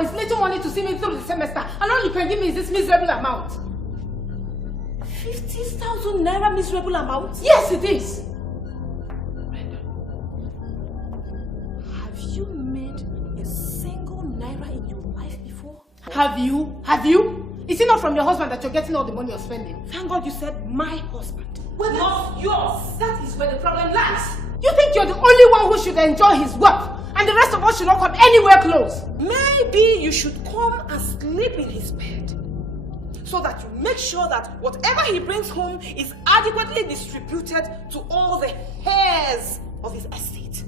for his little money to see me through the semester, and all you can give me is this miserable amount. 50,000 naira miserable amount? Yes, it is. Have you made a single naira in your life before? Have you? Have you? Is it not from your husband that you're getting all the money you're spending? Thank God you said my husband. Well, not yours. That is where the problem lies. You think you're the only one who should enjoy his wealth, and the rest of us should not come anywhere close? Maybe you should come and sleep in his bed, so that you make sure that whatever he brings home is adequately distributed to all the heirs of his estate.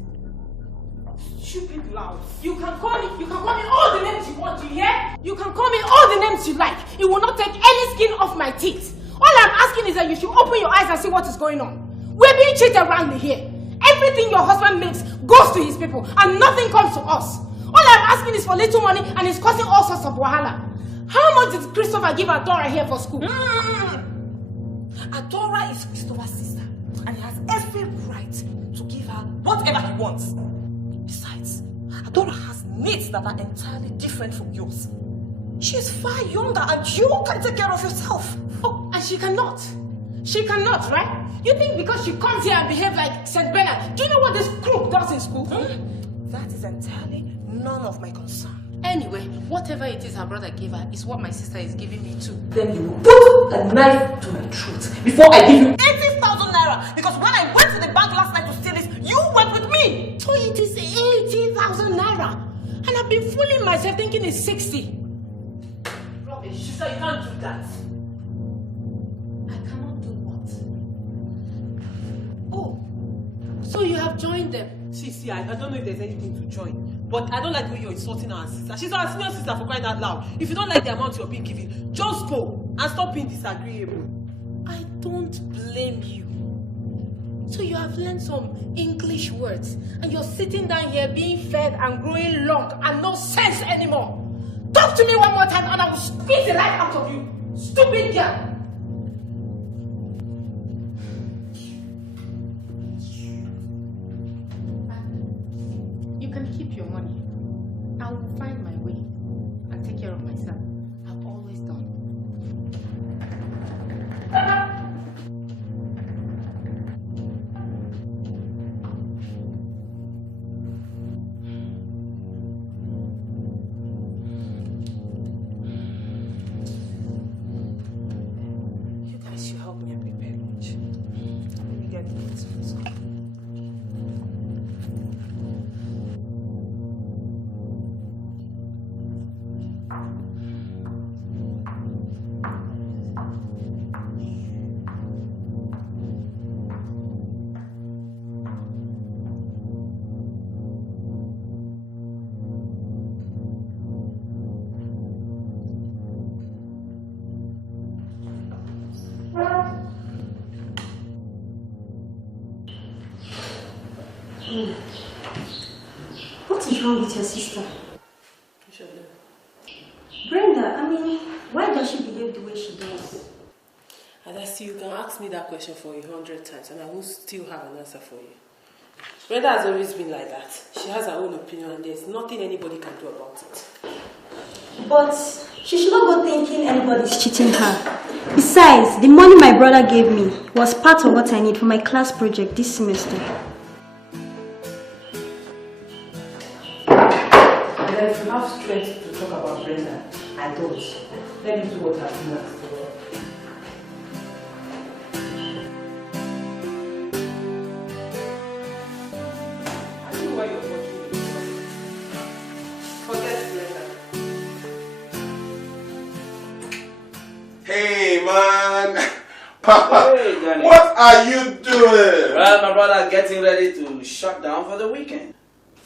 Stupid loud. You can call me all the names you want, you hear? You can call me all the names you like. It will not take any skin off my teeth. All I'm asking is that you should open your eyes and see what is going on. We're being cheated around here. Everything your husband makes goes to his people, and nothing comes to us. All I'm asking is for little money, and it's causing all sorts of wahala. How much did Christopher give Adora here for school? Adora is Christopher's sister, and he has every right to give her whatever he wants. Besides, Adora has needs that are entirely different from yours. She is far younger, and you can take care of yourself. Oh, and she cannot. She cannot, right? You think because she comes here and behaves like St. Bernard, do you know what this crook does in school? That is entirely none of my concern. Anyway, whatever it is her brother gave her is what my sister is giving me too. Then you will put a knife to my throat before I give you 80,000 naira. Because when I went to the bank last night to steal it, you went with me. So it is 80,000 naira. And I've been fooling myself thinking it's 60. Rubbish, sister, you can't do that. I cannot do what? Oh, so you have joined them? See, I don't know if there's anything to join. But I don't like the way you're insulting our sister. She's our senior sister, for crying out loud. If you don't like the amount you're being given, just go and stop being disagreeable. I don't blame you. So you have learned some English words, and you're sitting down here being fed and growing long and no sense anymore. Talk to me one more time and I will squeeze the life out of you. Stupid girl. You can keep your money. I will find my way and take care of myself. I've always done. You guys should help me prepare lunch. Let me get the kids from school. What is wrong with your sister? Brenda, I mean, why does she behave the way she does? Adasi, you can ask me that question for 100 times and I will still have an answer for you. Brenda has always been like that. She has her own opinion and there's nothing anybody can do about it. But she should not go thinking anybody's cheating her. Besides, the money my brother gave me was part of what I need for my class project this semester. And if you have strength to talk about Brenda, I don't. Let me do what I do next. Hey man, Papa, hey, what are you doing? Well, my brother getting ready to shut down for the weekend.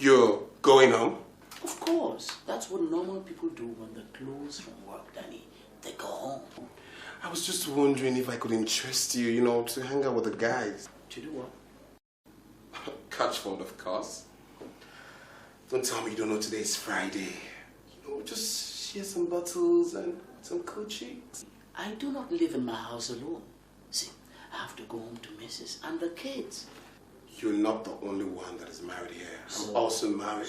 You're going home? Of course, that's what normal people do when they close from work, Danny. They go home. I was just wondering if I could interest you, you know, to hang out with the guys. To do what? Catch fun, of course. Don't tell me you don't know today is Friday. You know, just share some bottles and some cool chicks. I do not live in my house alone. See, I have to go home to Mrs. and the kids. You're not the only one that is married here. I'm also married.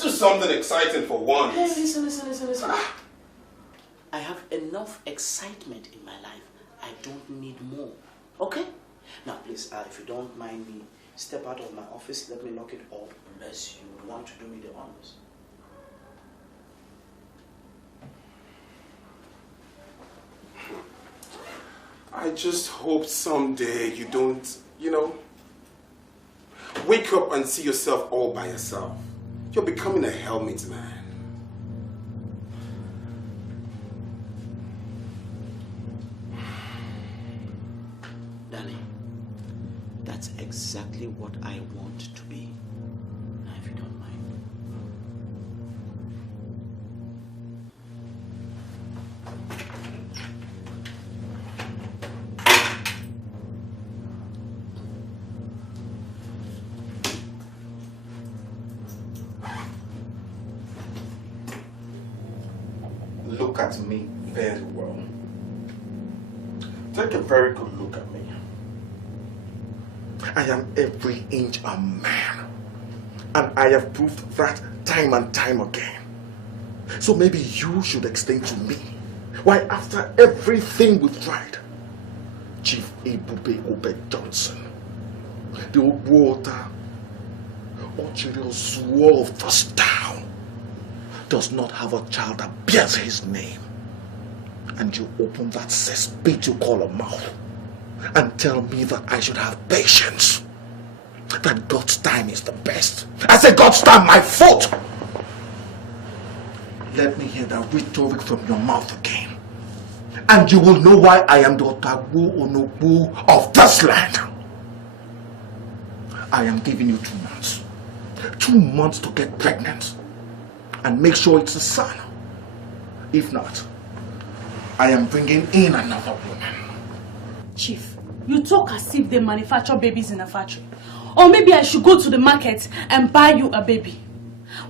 Do something exciting for once. Hey, listen. I have enough excitement in my life. I don't need more. Okay? Now, please, if you don't mind me, step out of my office. Let me lock it up unless you want to do me the honors. I just hope someday you don't, wake up and see yourself all by yourself. You're becoming a helmet man. Danny, that's exactly what I want to be. Now, if you don't mind. Look at me very well. Take a very good look at me. I am every inch a man. And I have proved that time and time again. So maybe you should explain to me why after everything we've tried, Chief Ebube Obed Johnson, the old water, Ochiriel swore of this town, does not have a child that bears his name. And you open that cesspit you call a mouth and tell me that I should have patience. That God's time is the best. I say God's time, my foot. Let me hear that rhetoric from your mouth again. And you will know why I am the Otagbo Onogbo of this land. I am giving you 2 months. 2 months to get pregnant. And make sure it's a son. If not, I am bringing in another woman. Chief, you talk as if they manufacture babies in a factory. Or maybe I should go to the market and buy you a baby.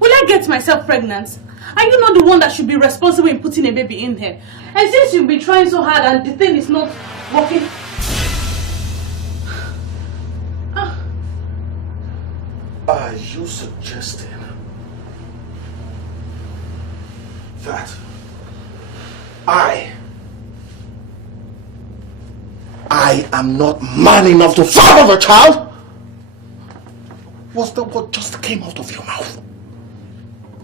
Will I get myself pregnant? Are you not the one that should be responsible in putting a baby in here? And since you've been trying so hard and the thing is not working... Are you suggesting that I am not man enough to father a child? Was that what just came out of your mouth?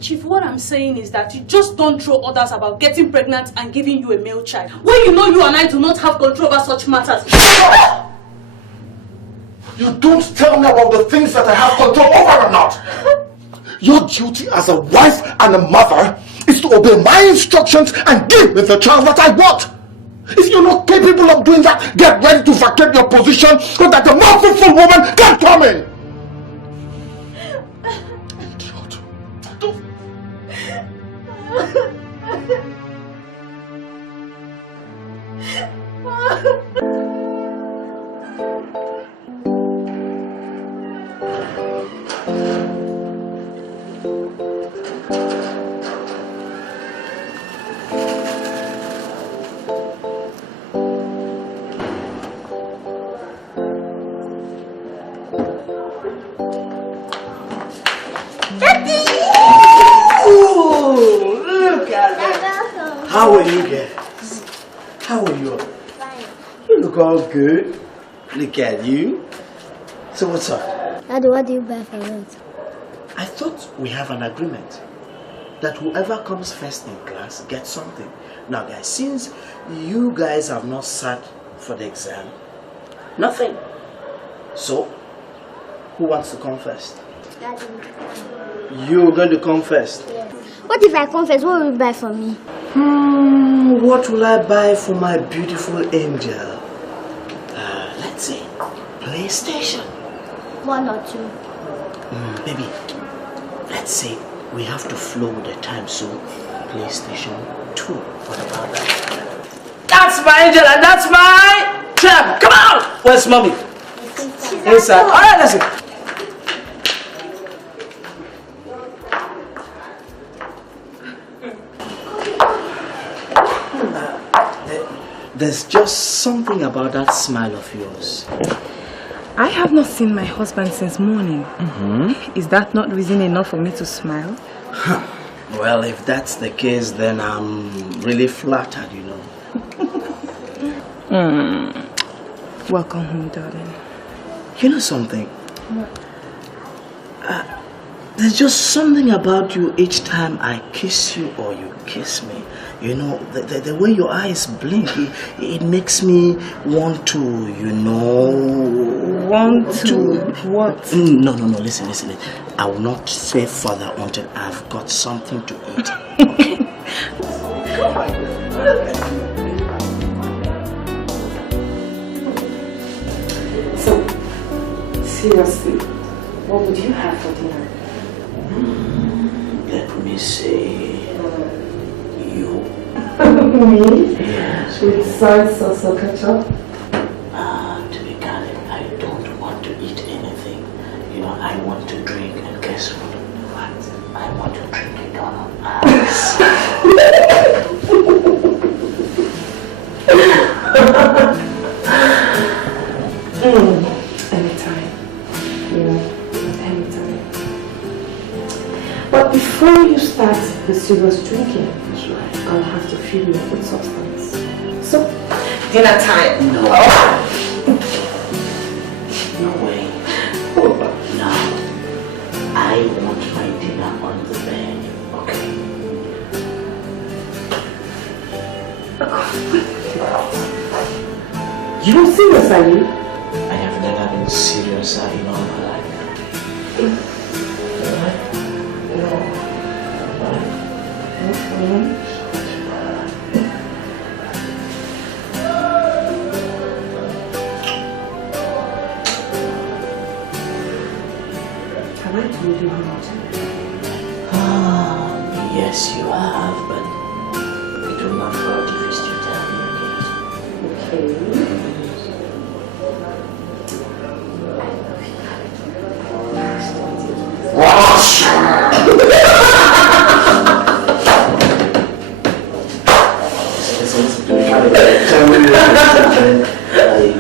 Chief, what I'm saying is that you just don't throw orders about getting pregnant and giving you a male child. When you know you and I do not have control over such matters. You don't tell me about the things that I have control over or not. Your duty as a wife and a mother is to obey my instructions and give me the child that I want. If you're not capable of doing that, get ready to vacate your position so that the more fruitful woman can come in. Idiot. How are you guys? How are you? Fine. You look all good. Look at you. So what's up? Daddy, what do you buy for what? I thought we have an agreement that whoever comes first in class gets something. Now guys, since you guys have not sat for the exam, nothing. So, who wants to come first? Daddy. You're going to come first? Yes. What if I come first? What will you buy for me? What will I buy for my beautiful angel? Let's say PlayStation. 1 or 2. Baby, let's say we have to flow with the time, so PlayStation 2. What about that? That's my angel and that's my champ. Come on! Where's mommy? She's Inside. Alright, that's it. There's just something about that smile of yours. I have not seen my husband since morning. Is that not reason enough for me to smile? Well, if that's the case, then I'm really flattered, you know. Welcome home, darling. You know something? What? There's just something about you each time I kiss you or you kiss me. You know, the way your eyes blink, it makes me want to, you know... Want to what? No, listen. I will not say further until I've got something to eat. Okay? So, seriously, what would you have for dinner? Let me see. You. Me? Yes. With soy sauce or ketchup? To be candid, I don't want to eat anything. You know, I want to drink, and guess what? I want to drink it on ice. Anytime. You know, anytime. But before you start the serious drinking, I'll have to fill you up with substance. So, dinner time. No. No way. No. I want my dinner on the bed. Okay. You don't serious, are you? I have never been serious in all my life. Have I told you how much I Yes, you have, but it will not hurt if you still tell me, okay?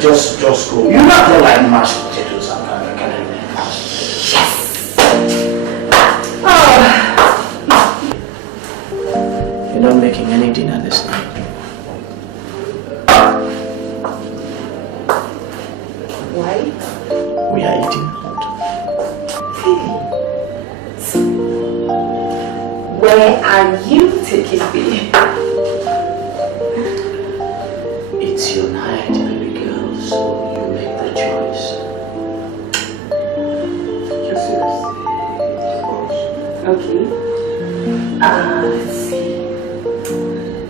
Just go. You not like mashed potatoes and yes. You're not making any dinner this night. Why? We are eating out. Where are you taking me? It's your night, baby girl, so you make the choice. You're serious? Okay. Let's see.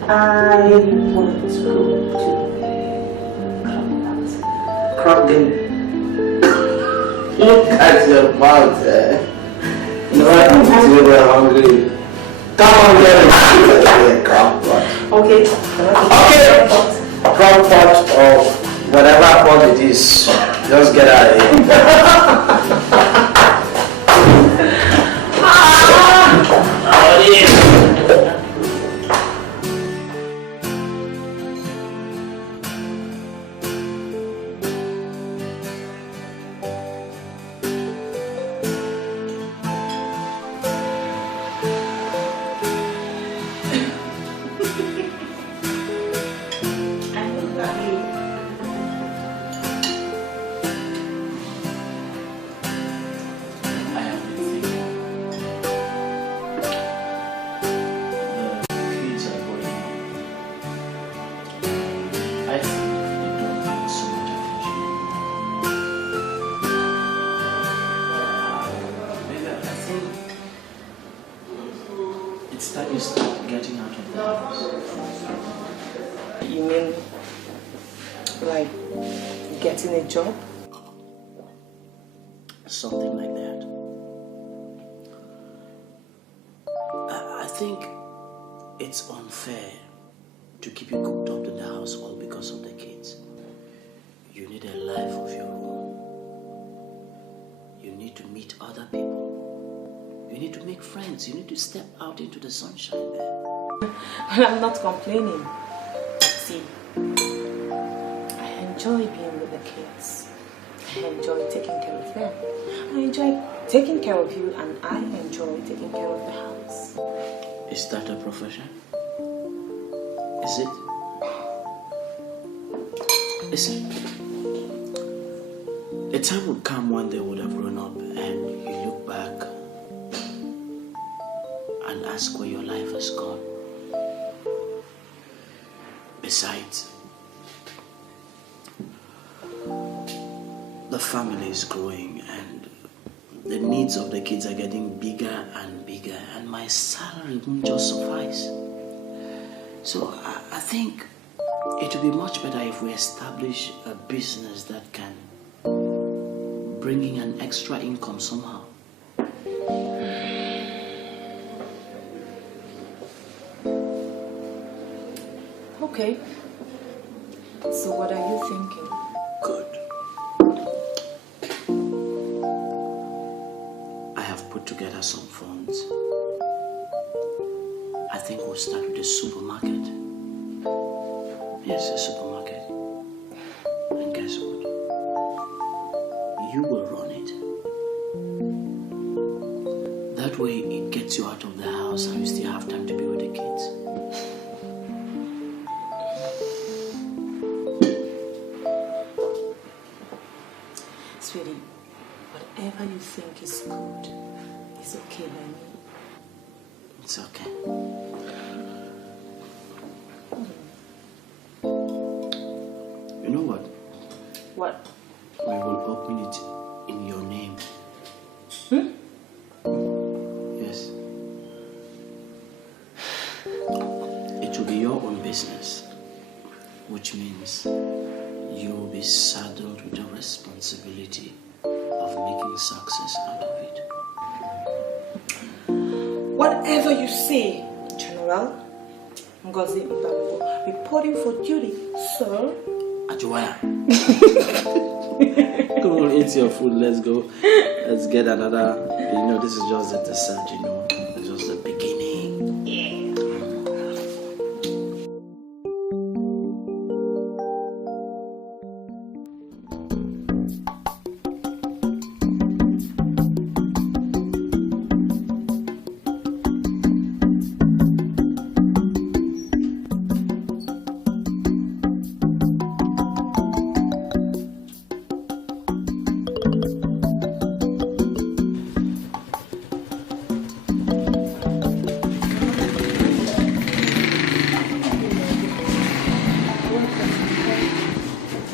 I want to go to Crockett. Look at your mouth, eh? You know what? You were hungry. Come on, get it. Crock pot. Okay. Crock pot or whatever pot it is. Just get out of here. It's time you start getting out of the house. You mean like getting a job? Something like that. I think it's unfair to keep you cooped up in the house all because of the kids. You need a life of your own. You need to meet other people. You need to make friends. You need to step out into the sunshine there. Well, I'm not complaining. See, I enjoy being with the kids. enjoy taking care of them. I enjoy taking care of you, and I enjoy taking care of the house. Is that a profession? Is it? Listen, a time would come when they would have grown up and you look back and ask where your life has gone. Besides, the family is growing and the needs of the kids are getting bigger and bigger, and my salary won't just suffice. So I think it would be much better if we establish a business that can bring in an extra income somehow. Okay. So what are you thinking? Good. I have put together some funds. I think we'll start with a supermarket. Yes, a supermarket. And guess what? You will run it. That way it gets you out of the house and you still have time to be with the kids. Sweetie, whatever you think is good, it's okay by me. It's okay. You know what? What? We will open it in your name. Yes. It will be your own business, which means you will be saddled with the responsibility of making success out of it. Whatever you say, General. Ngozi Mbambo, reporting for duty, sir. Ajuwaya. Come on, eat your food. Let's go. Let's get another. You know, this is just the dessert, you know. It's just the beginning. Yeah.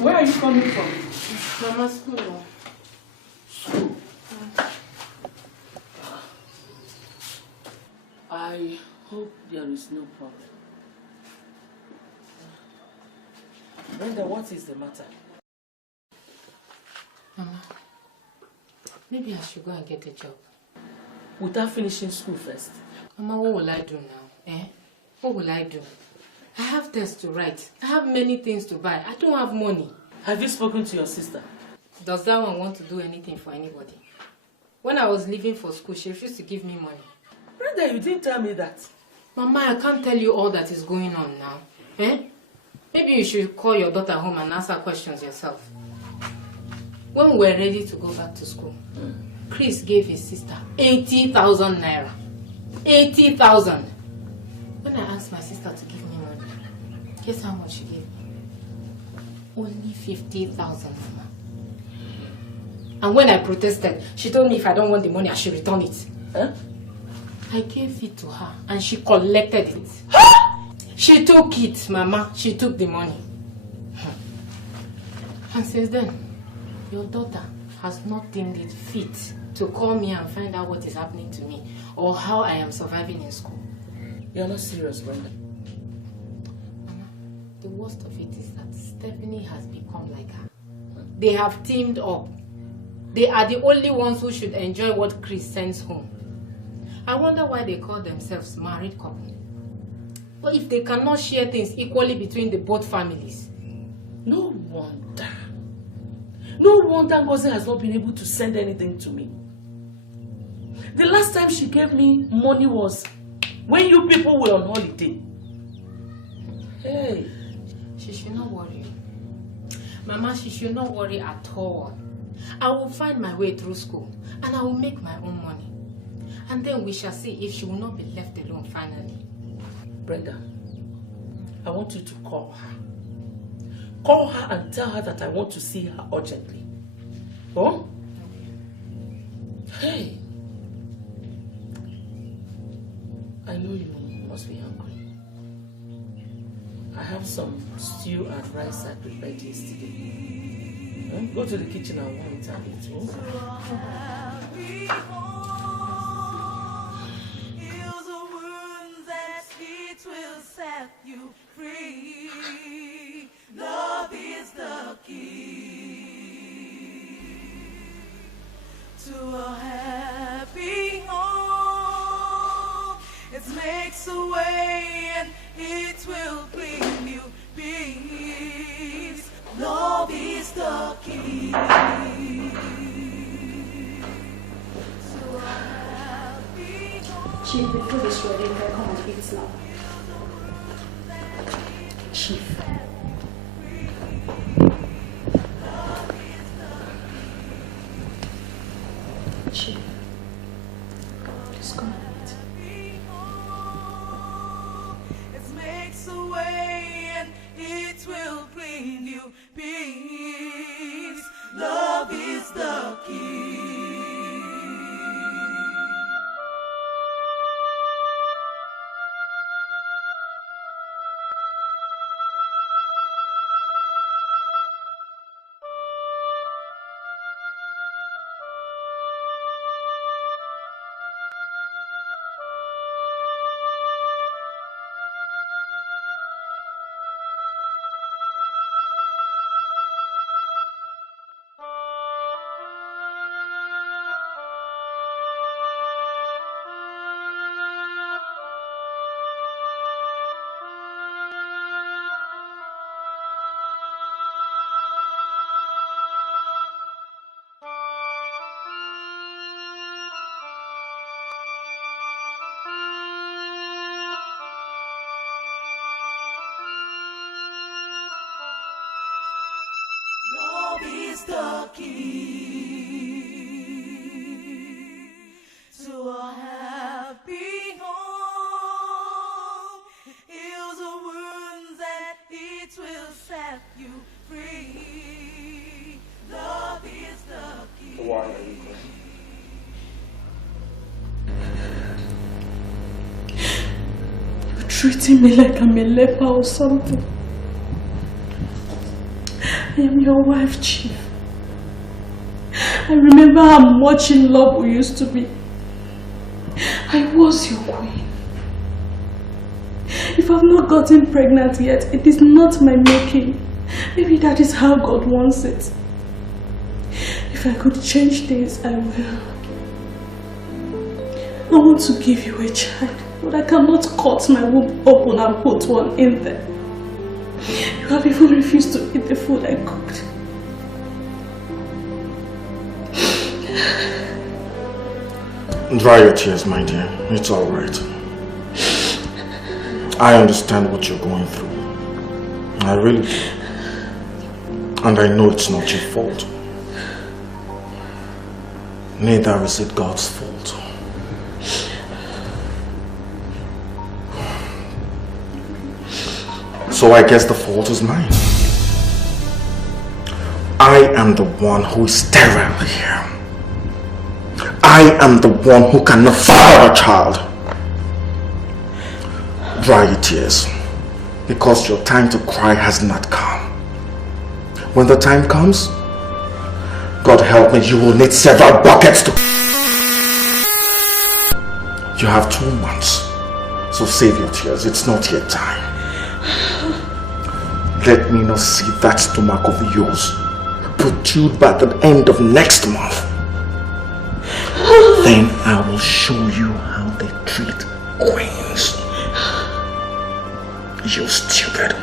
Where are you coming from? Mama's school. I hope there is no problem. Brenda, what is the matter? Mama, maybe I should go and get a job. Without finishing school first. Mama, what will I do now? What will I do? I have tests to write. I have many things to buy. I don't have money. Have you spoken to your sister? Does that one want to do anything for anybody? When I was leaving for school, she refused to give me money. Brenda, you didn't tell me that. Mama, I can't tell you all that is going on now. Maybe you should call your daughter home and answer questions yourself. When we were ready to go back to school, Chris gave his sister 80,000 naira. 80,000. When I asked my sister to give me money, guess how much she gave me? Only 50,000, Mama. And when I protested, she told me if I don't want the money, I should return it. I gave it to her and she collected it. She took it, Mama. She took the money. And since then, your daughter has not deemed it fit to call me and find out what is happening to me or how I am surviving in school. You're not serious, Brenda. Mama, the worst of it is that Stephanie has become like her. They have teamed up. They are the only ones who should enjoy what Chris sends home. I wonder why they call themselves married couple. But if they cannot share things equally between the both families. No wonder. No wonder Ngozi has not been able to send anything to me. The last time she gave me money was when you people were on holiday. Hey. She should not worry. Mama, she should not worry at all. I will find my way through school and I will make my own money. And then we shall see if she will not be left alone finally. Brenda, I want you to call her. Call her and tell her that I want to see her urgently. Oh? Hey. I know you must be hungry. I have some stew and rice I prepared yesterday. Go to the kitchen and warm it and eat. Will set you free. Love is the key to a happy home. It makes a way and it will bring you peace. Love is the key to a happy home. Chief, the food is ready. You can come and eat now. Chief. Chief. Please come and eat. It makes a way and it will bring you peace. Love is the key. Love is the key to a happy home. Heals the wounds and it will set you free. Love is the key. Why are you crying? You're treating me like I'm a leper or something. I am your wife, Chief. I remember how much in love we used to be. I was your queen. If I've not gotten pregnant yet, it is not my making. Maybe that is how God wants it. If I could change things, I will. I want to give you a child, but I cannot cut my womb open and put one in there. You have even refused to eat the food I cooked. Dry your tears, my dear. It's all right. I understand what you're going through. I really do. And I know it's not your fault. Neither is it God's fault. So I guess the fault is mine. I am the one who is sterile here. I am the one who cannot father a child. Dry your tears, because your time to cry has not come. When the time comes, God help me, you will need several buckets to... You have 2 months, so save your tears. It's not yet time. Let me not see that stomach of yours protrude by the end of next month. Then I will show you how they treat queens. You stupid.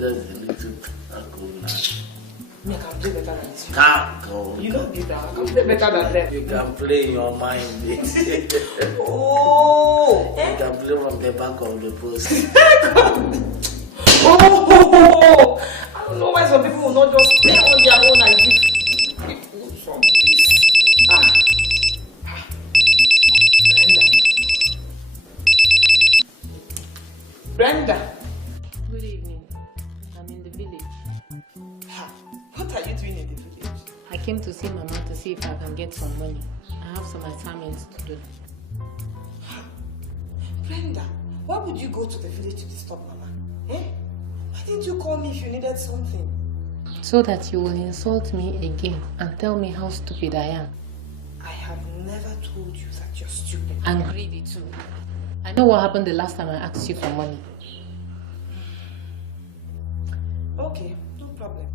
That's a little taco now. Me, I can play better than this. Taco. You know me now. I can play better than them. You can play in your mind. Oh. You can play from the back of the post. Oh. I don't know why some people will not just play on their own and give people some peace. Brenda. Good evening. I'm in the village. What are you doing in the village? I came to see Mama to see if I can get some money. I have some assignments to do. Brenda, why would you go to the village to disturb Mama? Eh? Why didn't you call me if you needed something? So that you will insult me again and tell me how stupid I am. I have never told you that you're stupid. And greedy too. I know what happened the last time I asked you for money. Okay, no problem.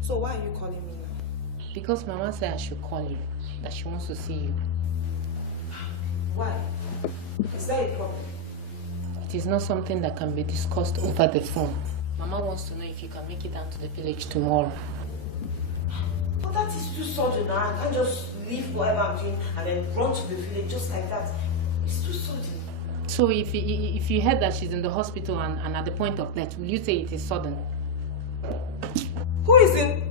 So why are you calling me now? Because Mama said I should call you. That she wants to see you. Why? Is there a problem? It is not something that can be discussed over the phone. Mama wants to know if you can make it down to the village tomorrow. But that is too sudden now. I can't just leave whatever I'm doing and then run to the village just like that. It's too sudden. So if you heard that she's in the hospital and at the point of death, will you say it is sudden? Who is in?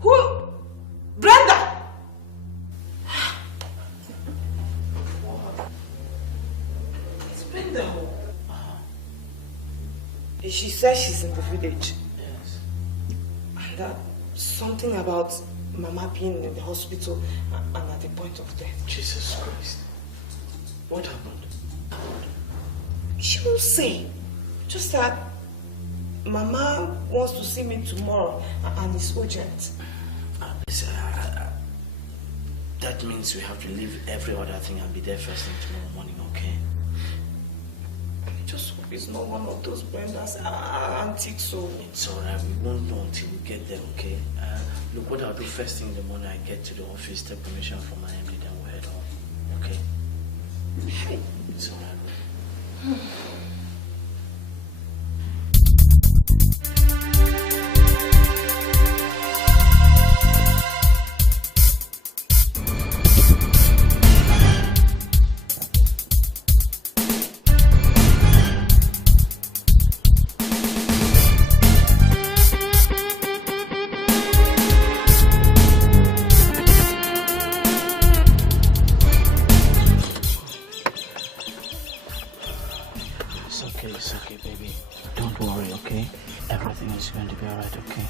Who? Brenda! It's Brenda. She says she's in the village. Yes. And that something about Mama being in the hospital and at the point of death. Jesus Christ. What happened? She won't say. Just that Mama wants to see me tomorrow and it's urgent. That means we have to leave every other thing and be there first thing tomorrow morning, okay? I just hope it's not one of those Brenda's antiques. So it's alright, we won't know until we get there, okay? Look, what I'll do first thing in the morning, I get to the office, take permission from my MD, then we'll head off, okay? It's alright. It's okay, baby. Don't worry, okay? Everything is going to be alright, okay?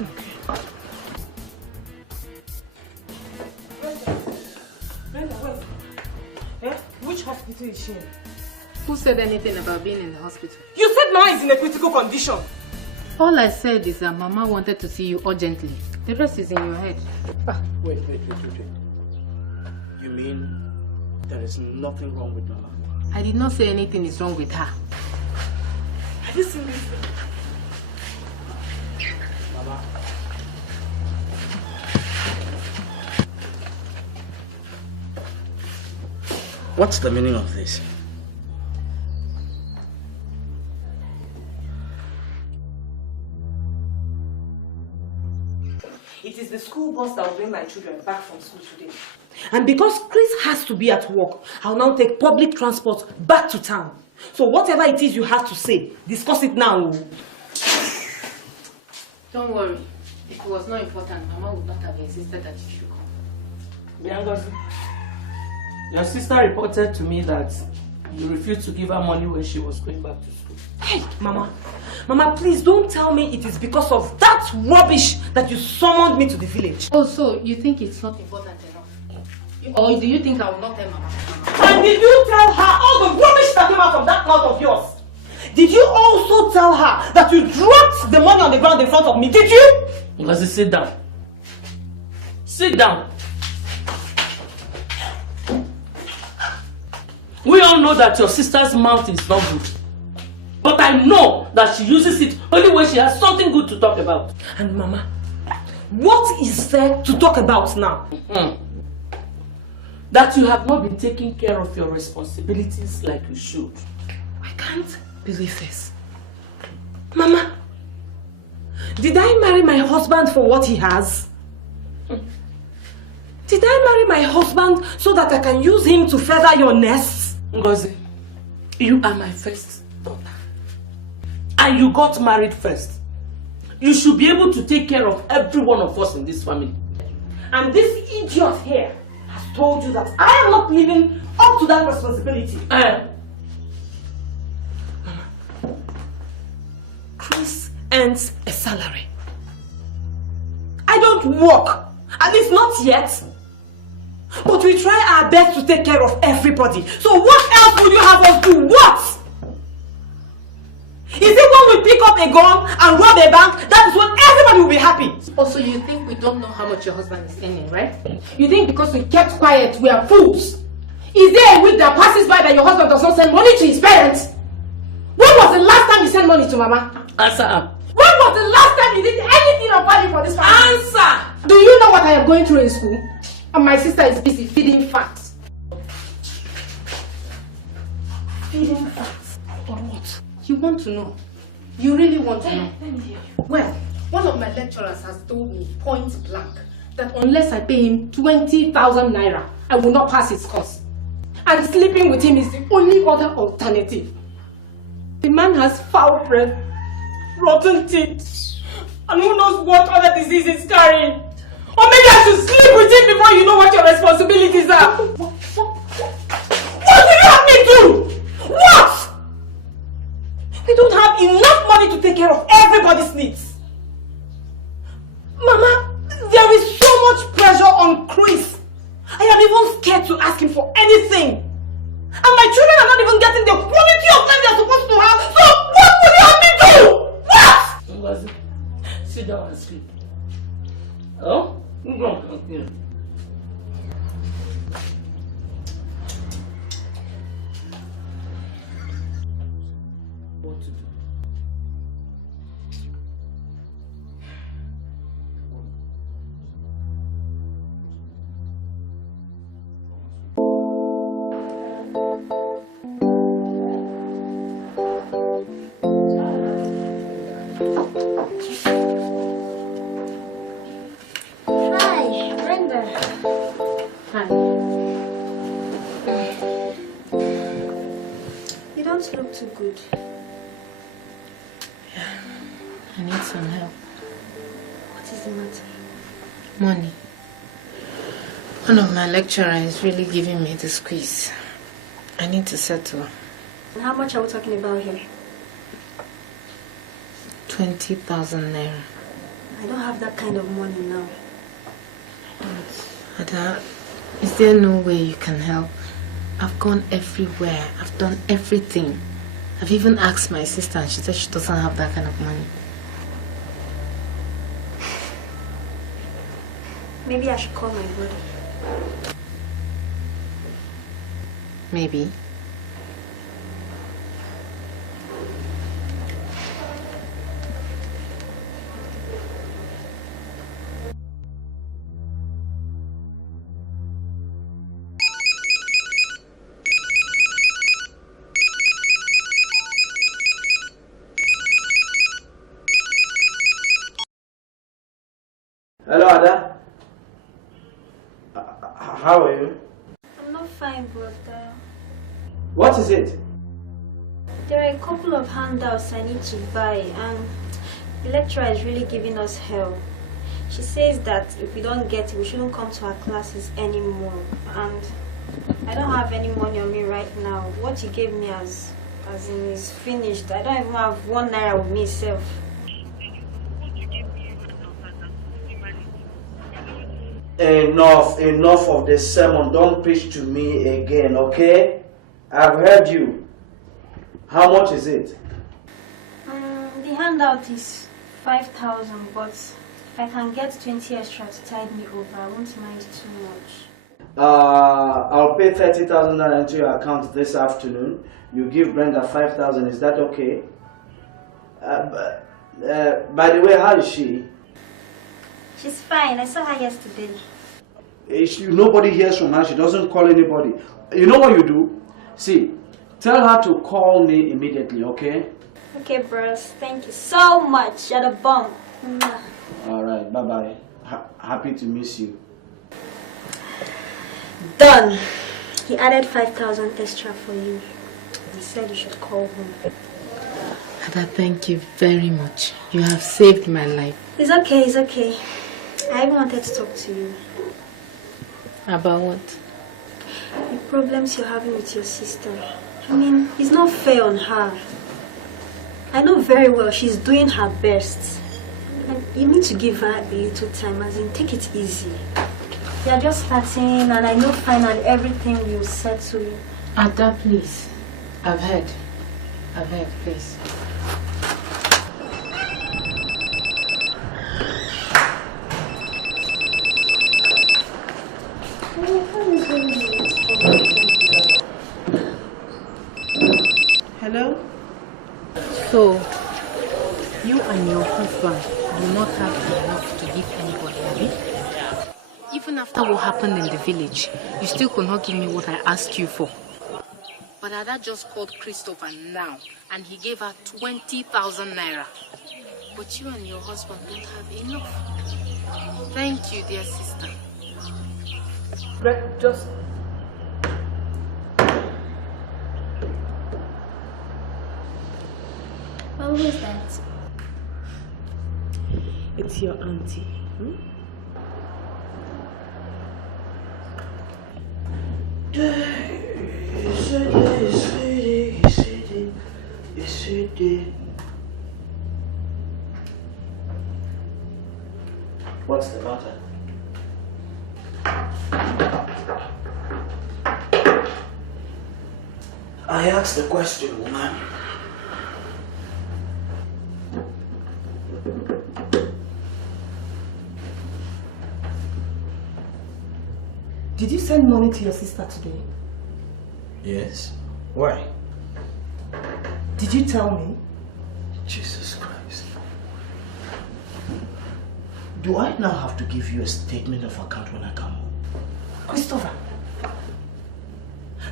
Okay. Brenda, wait. Eh? Which hospital is she in? Who said anything about being in the hospital? You said Mama is in a critical condition. All I said is that Mama wanted to see you urgently. The rest is in your head. Wait. You mean there is nothing wrong with Mama? I did not say anything is wrong with her. Have you seen this? Mama. What's the meaning of this? It is the school bus that will bring my children back from school today. And because Chris has to be at work, I'll now take public transport back to town. So whatever it is you have to say, discuss it now. Don't worry. If it was not important, Mama would not have insisted that you should come. Biangozi, your sister reported to me that you refused to give her money when she was going back to school. Hey, Mama, please don't tell me it is because of that rubbish that you summoned me to the village. Oh, so you think it's not important enough? Or do you think I will not tell Mama? And did you tell her all the rubbish that came out from that mouth of yours? Did you also tell her that you dropped the money on the ground in front of me? Did you? Ngozi, sit down. Sit down. We all know that your sister's mouth is not good. But I know that she uses it only when she has something good to talk about. And Mama, what is there to talk about now? That you have not been taking care of your responsibilities like you should. I can't believe this. Mama, Did I marry my husband for what he has? Did I marry my husband so that I can use him to feather your nests? Ngozi, you are my first daughter. And you got married first. You should be able to take care of every one of us in this family. And this idiot here has told you that I am not living up to that responsibility. Chris earns a salary. I don't work. At least not yet. But we try our best to take care of everybody. So what else would you have us do? What? Is it when we pick up a gun and rob a bank, that is when everybody will be happy? Also, you think we don't know how much your husband is earning, right? You think because we kept quiet, we are fools? Is there a week that passes by that your husband does not send money to his parents? When was the last time you sent money to Mama? Answer. When was the last time you did anything of value for this family? Answer! Do you know what I am going through in school? And my sister is busy feeding facts. Feeding facts? For what? You want to know? You really want to know? Let me hear you. Well, one of my lecturers has told me point blank that unless I pay him 20,000 naira, I will not pass his course. And sleeping with him is the only other alternative. The man has foul breath, rotten teeth, and who knows what other disease he's carrying. Or maybe I should sleep with him before you know what your responsibilities are. What will you have me do? What? We don't have enough money to take care of everybody's needs. Mama, there is so much pressure on Chris. I am even scared to ask him for anything. And my children are not even getting the quality of life they're supposed to have. So what will you have me do? What? Ngozi, sit down and sleep. Oh? Go. What to do? Look too good. Yeah, I need some help. What is the matter? Money. One of my lecturers is really giving me the squeeze. I need to settle. And how much are we talking about here? 20,000 naira. I don't have that kind of money now. Ada, is there no way you can help? I've gone everywhere. I've done everything. I've even asked my sister and she said she doesn't have that kind of money. Maybe I should call my brother. Maybe. Hello, Ada. How are you? I'm not fine, brother. What is it? There are a couple of handouts I need to buy, and the lecturer is really giving us hell. She says that if we don't get it, we shouldn't come to our classes anymore. And I don't have any money on me right now. What you gave me as in is finished. I don't even have 1 naira with me self. Enough of this sermon. Don't preach to me again, okay? I've heard you. How much is it? The handout is 5,000, but if I can get 20 extra to tide me over, I won't mind too much. I'll pay 30,000 into your account this afternoon. You give Brenda 5,000. Is that okay? By the way, how is she? She's fine. I saw her yesterday. Nobody hears from her. She doesn't call anybody. You know what you do? See, tell her to call me immediately, okay? Okay, bros. Thank you so much. You're the bomb. Alright, bye-bye. Happy to miss you. Done. He added 5,000 extra for you. He said you should call home. Ada, thank you very much. You have saved my life. It's okay, it's okay. I even wanted to talk to you. About what? The problems you're having with your sister. I mean, it's not fair on her. I know very well she's doing her best. And you need to give her a little time, as in take it easy. You're just starting, and I know finally everything will settle. Ada, please. I've heard, please. Hello? So, you and your husband do not have enough to give anybody, have you? Even after what happened in the village, you still could not give me what I asked you for. But Ada just called Christopher now, and he gave her 20,000 naira. But you and your husband don't have enough. Thank you, dear sister. Just... Well, who is that? It's your auntie. What's the matter? I asked the question, woman. Did you send money to your sister today? Yes. Why? Did you tell me? Jesus Christ. Do I now have to give you a statement of account when I come home? Christopher,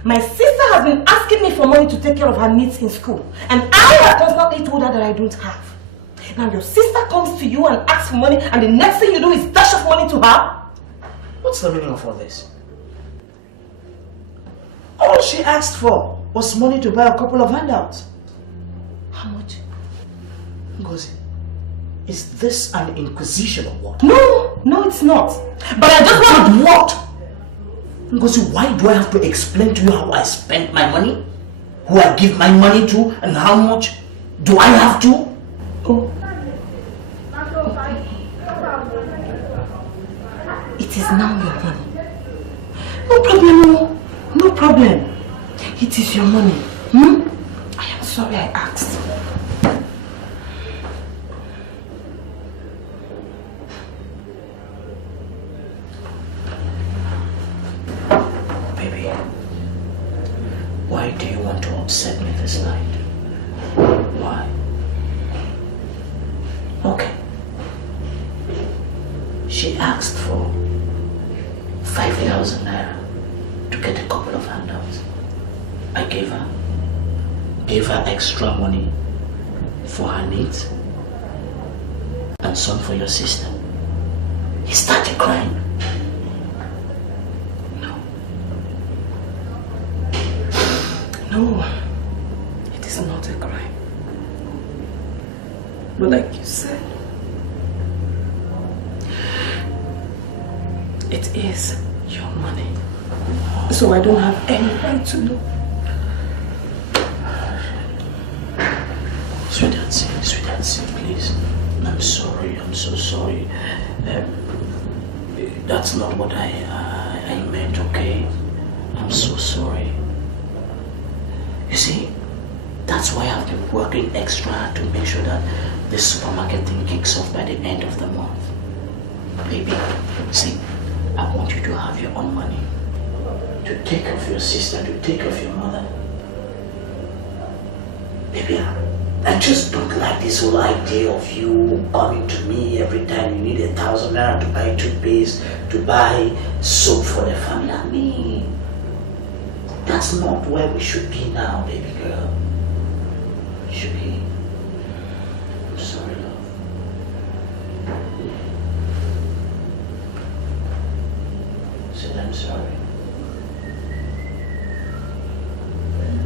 my sister has been asking me for money to take care of her needs in school, and I have constantly told her that I don't have. Now your sister comes to you and asks for money, and the next thing you do is dash off money to her? What's the meaning of all this? All she asked for was money to buy a couple of handouts. How much? Ngozi, is this an inquisition or what? No, it's not. But I just want... What? Ngozi, why do I have to explain to you how I spend my money? Who I give my money to and how much? Do I have to? Oh. It is now your money. No problem, no problem. It is your money. I am sorry I asked. Baby, why do you want to upset me this night? Why? Okay. She asked for 5,000 naira to get a couple of handouts. I gave her extra money for her needs and some for your sister. He started crying. No, it is not a crime. But like you said, it is your money. So I don't have any right to know. Sweetheart, please. I'm sorry, I'm so sorry. That's not what I meant, okay? I'm so sorry. You see, that's why I've been working extra to make sure that this supermarket thing kicks off by the end of the month. Baby, see, I want you to have your own money. To take care of your sister, to take care of your mother. Baby, I just don't like this whole idea of you coming to me every time you need 1,000 naira to buy toothpaste, to buy soap for the family. I mean, that's not where we should be now, baby girl. We should be. I'm sorry, love. Said I'm sorry.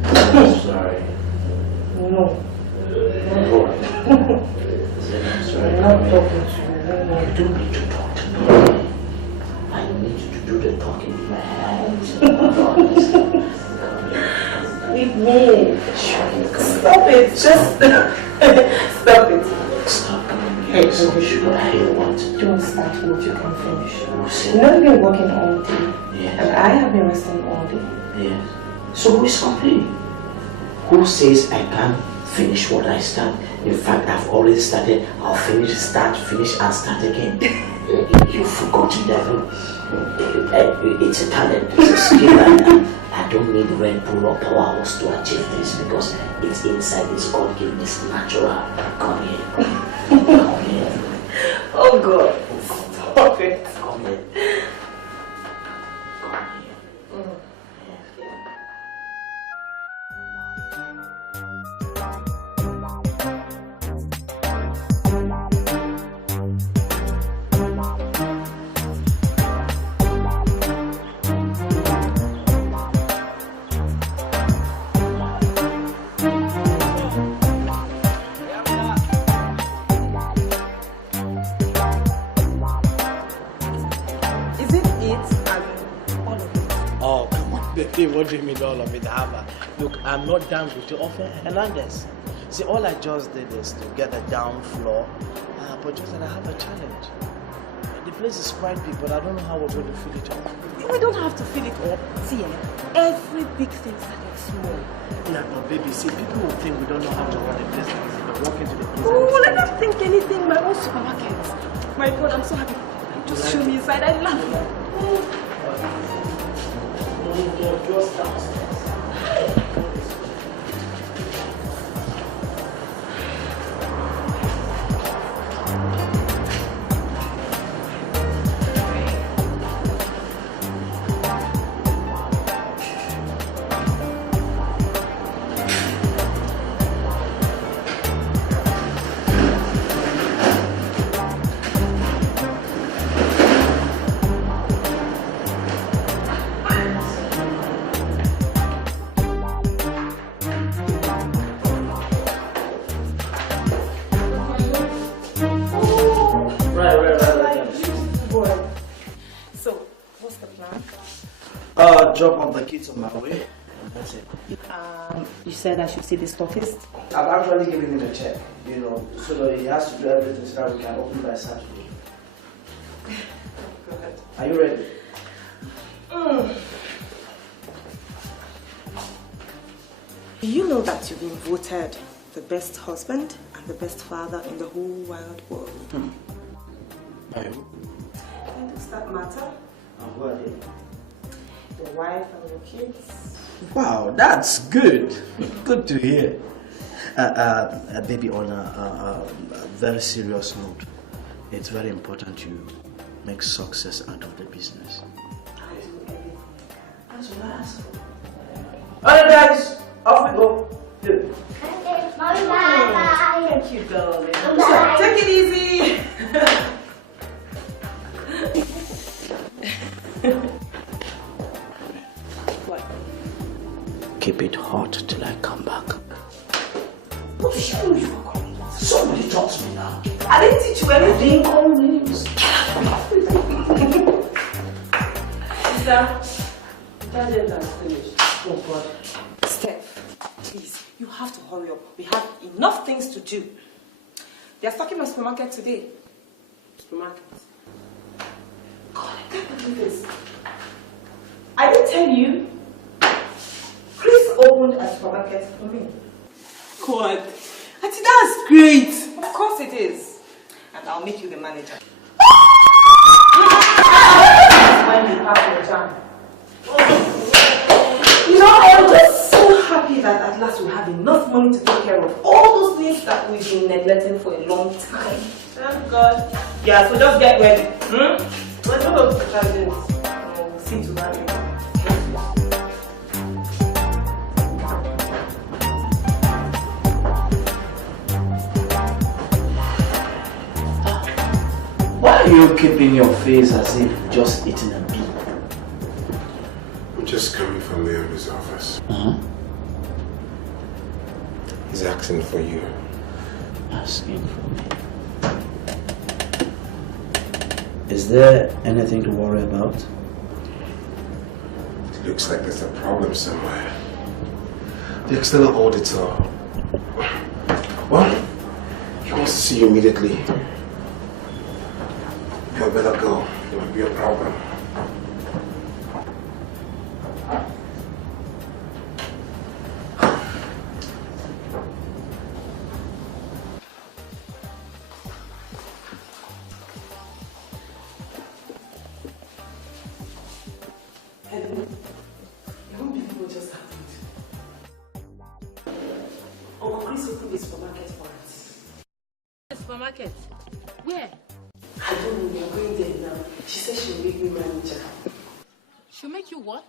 I'm sorry. No. Said I'm sorry. I'm not talking to you. You don't need to talk to me. I need you to do the talking in my hands. Leave me. Stop it. Just stop it. Stop. Hey, Hey, what? Don't start what you can finish. Who You know you've been working all day. Yes. And I have been resting all day. Yes. So who is complaining? Who says I can't finish what I start? In fact, I've already started. I'll finish, start, finish, and start again. You've forgotten that. It's a talent, it's a skill, and I don't need Red Bull or Power Horse to achieve this because it's inside, it's God given, it's natural. Come here. Come here. Oh God. Stop it. Come here. Come here. What do you mean all of it, Hammer? Look, I'm not done with the offer, Hernandez. See, all I just did is to get the down floor, but just that I have a challenge. The place is quite big, but I don't know how we're going to fill it up. We don't have to fill it up. See, every big thing started small. Yeah, but baby, see, people will think we don't know how to run a business if we walk into the business. Oh, let them think anything. My own supermarket. My God, I'm so happy. Just show me inside. I love you. Just downstairs. Drop off the kids on my way. That's it. You said I should see the stockist? I'm actually giving him a check, you know, so that he has to do everything so that we can open by Saturday. Are you ready? Do you know that you've been voted the best husband and the best father in the whole wide world? By who? And does that matter? Who are they? Your wife and your kids. Wow, that's good. Good to hear. Baby, on a very serious note, it's very important you make success out of the business. That's what I asked for. Alright guys, off we go. Good. Okay, Mommy, bye. Thank you, darling. Bye. Take it easy. Keep it hot till I come back. What did you know you were calling? Somebody talk to me now. I didn't teach you anything. Call names. Gadget has finished. Oh God. Steph, please, you have to hurry up. We have enough things to do. They are stocking my supermarket today. Supermarket? God, I can't believe this. I didn't tell you. Chris opened a supermarket for me. God, Auntie, that's great. Of course it is. And I'll make you the manager. When you pass your jam. You know, I'm just so happy that at last we have enough money to take care of all those things that we've been neglecting for a long time. Thank God. Yeah, so just get ready. Let's go to the president. We'll see to that later. Why are you keeping your face as if just eating a bee? just coming from Liam's office. He's asking for you. Asking for me. Is there anything to worry about? It looks like there's a problem somewhere. The external auditor. Well, he wants to see you immediately. You better go. There might be a problem. Supermarket? Where? I don't know, we are going there now. She said she will make me manager. She'll make you what?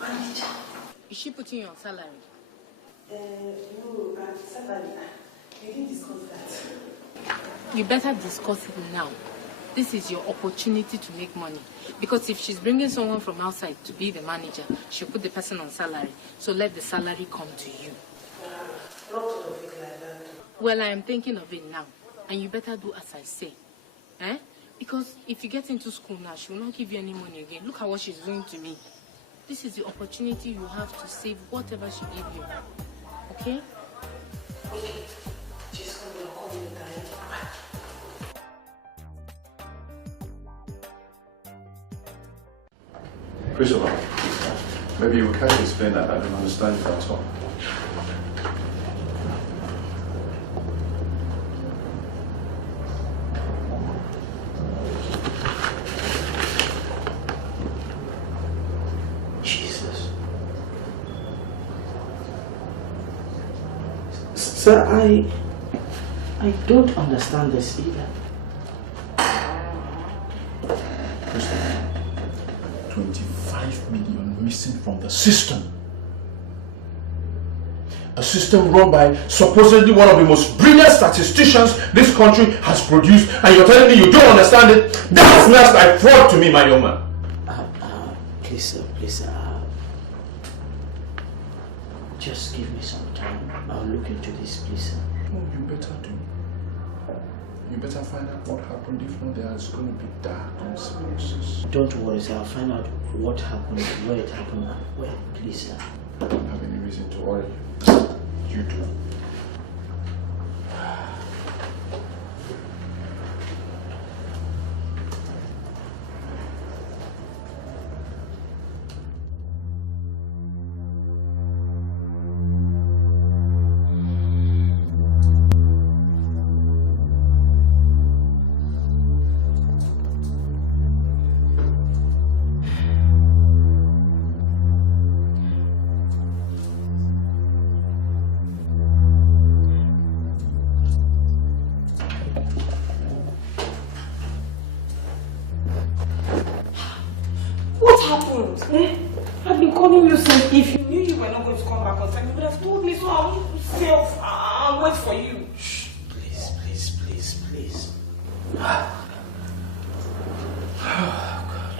Manager. Is she putting you on salary? No, salary. We didn't discuss that. You better discuss it now. This is your opportunity to make money. Because if she's bringing someone from outside to be the manager, she'll put the person on salary. So let the salary come to you. Not all of it like that. Well, I am thinking of it now. And you better do as I say. Eh? Because if you get into school now, she will not give you any money again. Look at what she's doing to me. This is the opportunity you have to save whatever she gave you. Okay? Okay. She's coming to call me time. Christopher, maybe you can explain that. I don't understand it at all. Sir, I don't understand this either. 25 million missing from the system. A system run by supposedly one of the most brilliant statisticians this country has produced, and you're telling me you don't understand it? That smells like fraud to me, my young man. Please, sir, just give me some time. I'll look into this, please, sir. Oh, you better do. You better find out what happened. If not, there's going to be dark consequences. Don't worry, sir. I'll find out what happened, where it happened, and where. Please, sir. I don't have any reason to worry. You do. I've been calling you since. If you knew you were not going to come back on time, you would have told me, so I won't stay off and wait for you. Shh, please. Oh, God.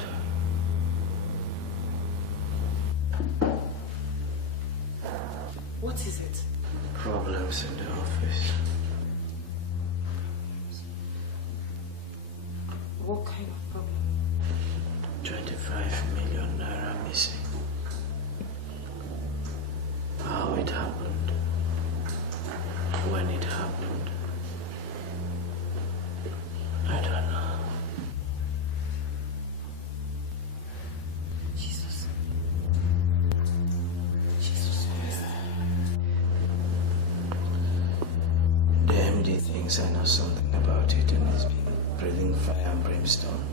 What is it? Problems in the office. What kind of problem? 25 million naira missing. How it happened, when it happened, I don't know. Jesus. The MD thinks I know something about it and has been breathing fire and brimstone.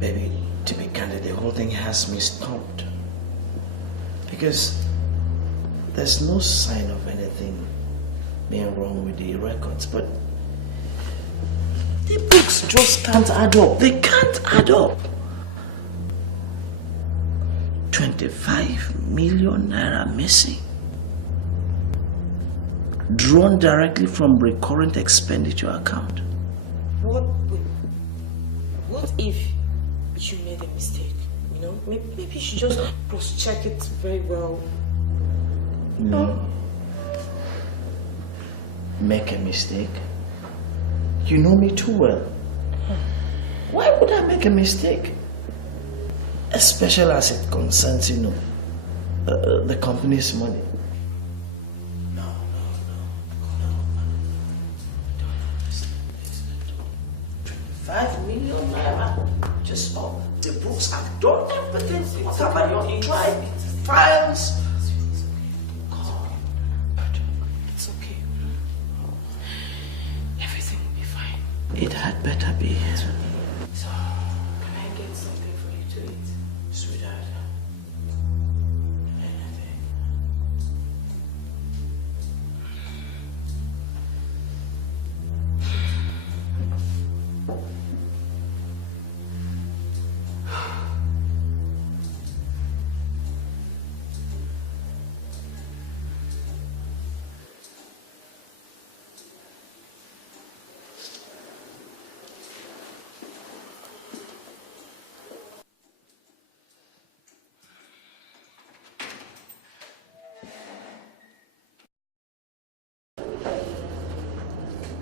Baby, to be candid, the whole thing has me stumped. Because there's no sign of anything being wrong with the records, but the books just can't add up. They can't add up. 25 million naira missing. Drawn directly from recurrent expenditure account. What if you made a mistake. You know, maybe you should just cross-check it very well. No. Make a mistake? You know me too well. Why would I make a mistake? Especially as it concerns, you know, the company's money. No. $5 million naira. Just all the books have done everything. What have I not tried? Files. It's okay. Everything will be fine. It had better be. So, can I get something for you to eat? Sweetheart. Anything.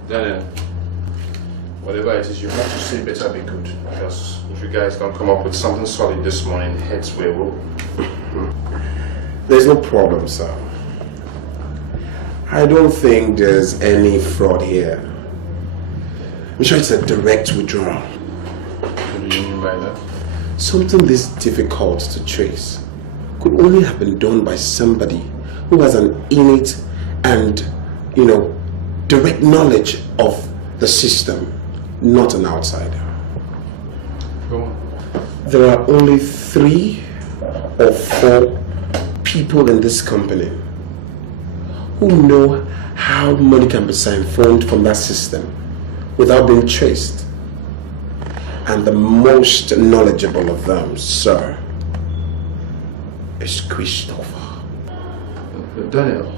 Daniel, whatever it is you have to say better be good, because if you guys don't come up with something solid this morning, heads will roll. There's no problem, sir. I don't think there's any fraud here. I'm sure it's a direct withdrawal. What do you mean by that? Something this difficult to trace could only have been done by somebody who has an innate and, you know, direct knowledge of the system, not an outsider. Go on. There are only 3 or 4 people in this company who know how money can be siphoned from that system without being traced. And the most knowledgeable of them, sir, is Christopher. Daniel,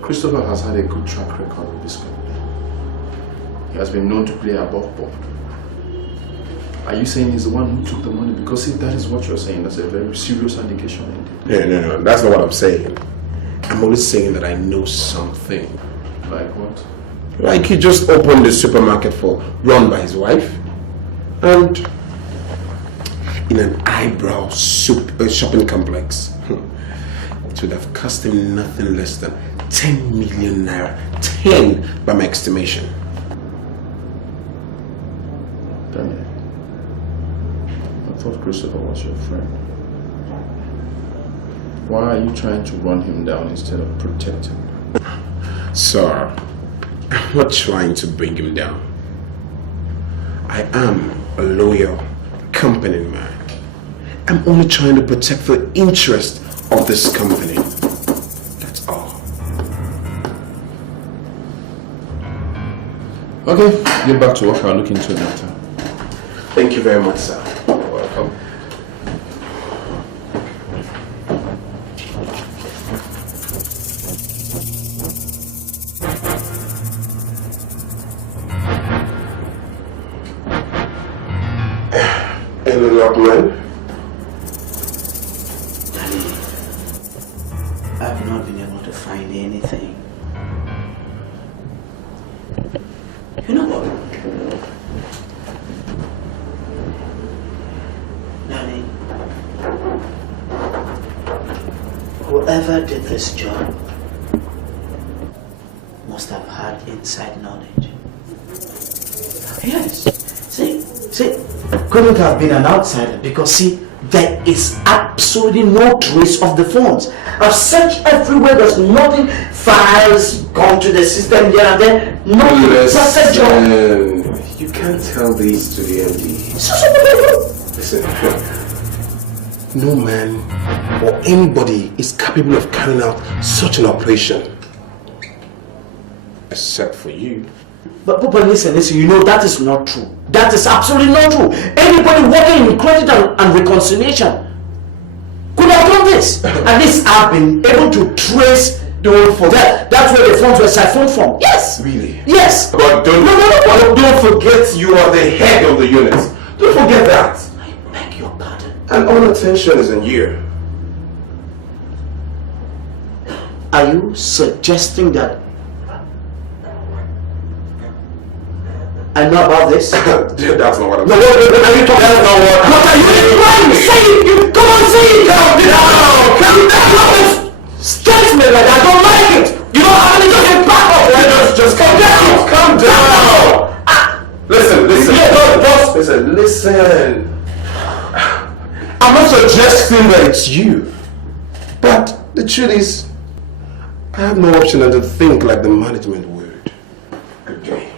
Christopher has had a good track record with this company. He has been known to play above board. Are you saying he's the one who took the money? Because if that is what you're saying, that's a very serious allegation indeed. No, that's not what I'm saying. I'm only saying that I know something. Like what? Like he just opened a supermarket run by his wife, and in an eyebrow shopping complex. It would have cost him nothing less than 10 million naira. 10 by my estimation. Daniel, I thought Christopher was your friend. Why are you trying to run him down instead of protect him? Sir, I'm not trying to bring him down. I am a loyal company man. I'm only trying to protect the interest of this company. That's all. Okay, get back to work. I'll look into it later. Thank you very much, sir. You're welcome. Any luck, man? Daddy, I've not been able to find anything. You know what? Daddy, whoever did this job must have had inside knowledge. Yes. See, couldn't have been an outsider because see, there is absolutely no trace of the phones. I've searched everywhere, there's nothing, files gone to the system here and there, nothing. Just a job. You can't tell these to the MD. Listen, no man or anybody is capable of carrying out such an operation. Except for you. But listen, you know that is not true. That is absolutely not true. Anybody working in credit and reconciliation could have done this. At least I've been able to trace Don't forget. That's where the funds were siphoned from. Yes. Really? Yes. But don't forget you are the head of the unit. Don't forget that. I beg your pardon. And all attention is on you. Are you suggesting that I know about this? That's not what I'm saying. No, what are you talking about? What are you trying? Say it! Come on, say it! No! Scares me like that. I don't like it! You don't have any just back up! Just calm down! Calm down! Listen. I'm not suggesting that it's you. But the truth is, I have no option than to think like the management would. Good day.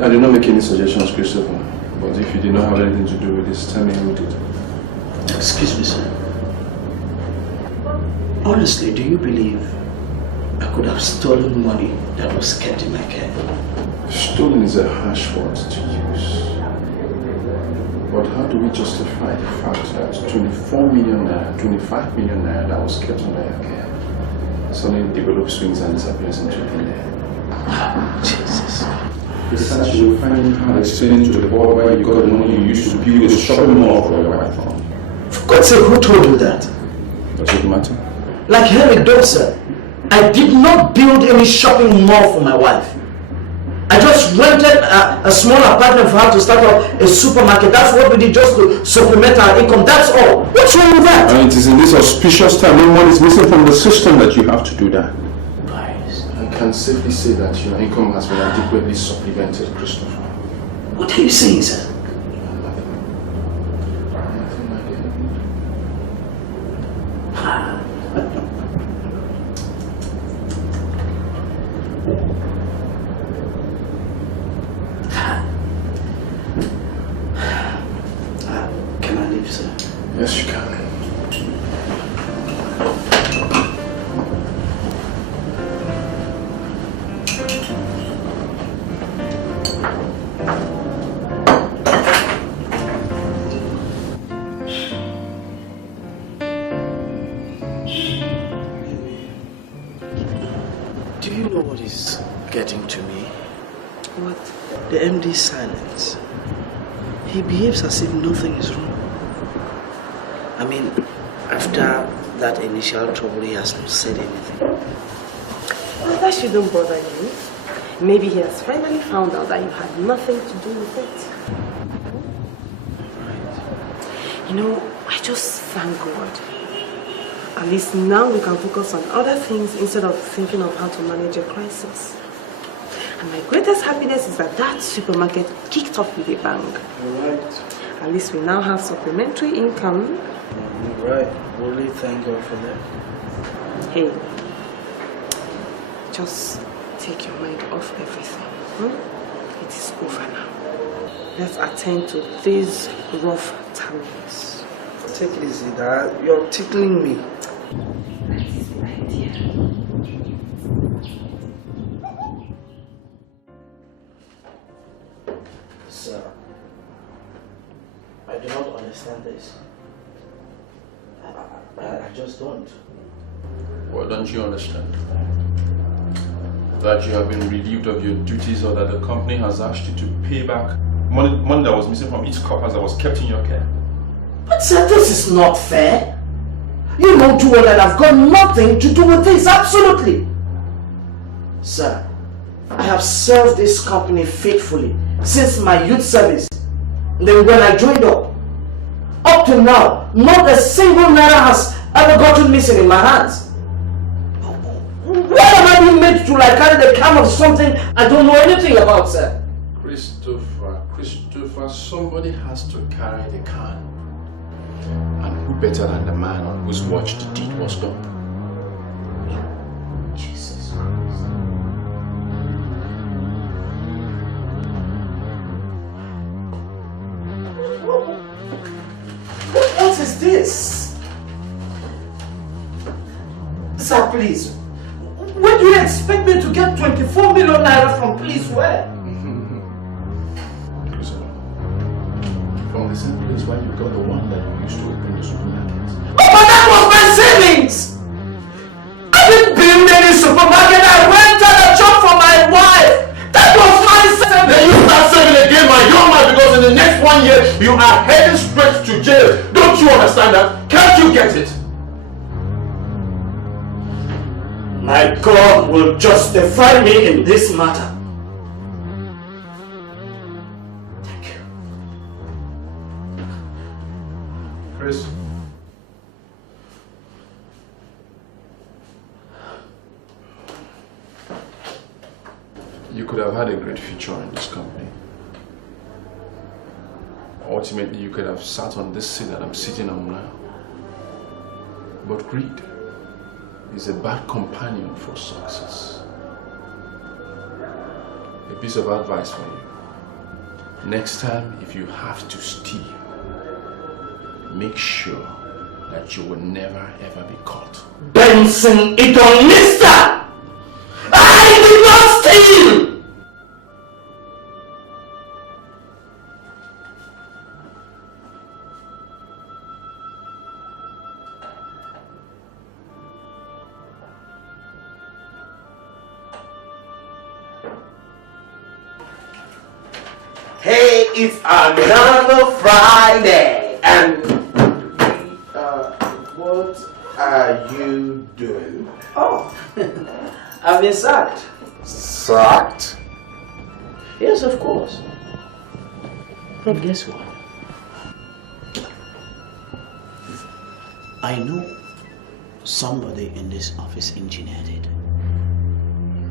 I did not make any suggestions, Christopher. But if you did not have anything to do with this, tell me who did. Excuse me, sir. Honestly, do you believe I could have stolen money that was kept in my care? Stolen is a harsh word to use. But how do we justify the fact that 24 million naira, 25 million naira that was kept under your care suddenly developed swings and disappears into thin air? Jesus. Besides, you will find it hard explaining to the board where you got the money you used to build a shopping mall for your wife from. For God's sake, who told you that? Does it matter? Like Henry does, sir. I did not build any shopping mall for my wife. I just rented a small apartment for her to start up a supermarket. That's what we did, just to supplement our income. That's all. What's wrong with that? And it is in this auspicious time when one is missing from the system that you have to do that. I can safely say that your income has been adequately supplemented, Christopher. What are you saying, sir? Can I leave, sir? Yes, you can. Do you know what is getting to me? What? The MD's silence. He behaves as if nothing is wrong. I mean, after that initial trouble, he has not said anything. Well, that shouldn't bother you. Maybe he has finally found out that you had nothing to do with it. You know, I just thank God. At least now we can focus on other things instead of thinking of how to manage a crisis. And my greatest happiness is that that supermarket kicked off with a bang. You're right. At least we now have supplementary income. You're right. Really thank God for that. Hey, just take your mind off everything. It is over now. Let's attend to these rough times. Take it easy, Dad. You're tickling me. That is the idea. Sir, I do not understand this. I just don't. Well, don't you understand? That you have been relieved of your duties or that the company has asked you to pay back money that was missing from each coppers that was kept in your care? But sir, this is not fair. You know too well that I've got nothing to do with this, absolutely. Sir, I have served this company faithfully since my youth service. And then when I joined up to now, not a single naira has ever gotten missing in my hands. Why am I being made to like carry the can of something I don't know anything about, sir? Christopher, somebody has to carry the can. And who better than the man on whose watch the deed was done? Jesus. What is this? Sir, please. Where do you expect me to get 24 million naira from? Please, where? From the same place where you got the one that you used to open the supermarket. Oh, but that was my savings! I didn't build any supermarket. I rented a job for my wife. That was my savings. Then you start saving again, my young man, because in the next 1 year, you are heading straight to jail. Don't you understand that? Can't you get it? My God will justify me in this matter. Thank you. Chris. You could have had a great future in this company. Ultimately, you could have sat on this seat that I'm sitting on now. But greed is a bad companion for success. A piece of advice for you. Next time, if you have to steal, make sure that you will never ever be caught. Benson Idonista! I did not steal! Hey, it's another Friday, and what are you doing? Oh, I've been sacked. Sacked? Yes, of course. But guess what? I know somebody in this office engineered it.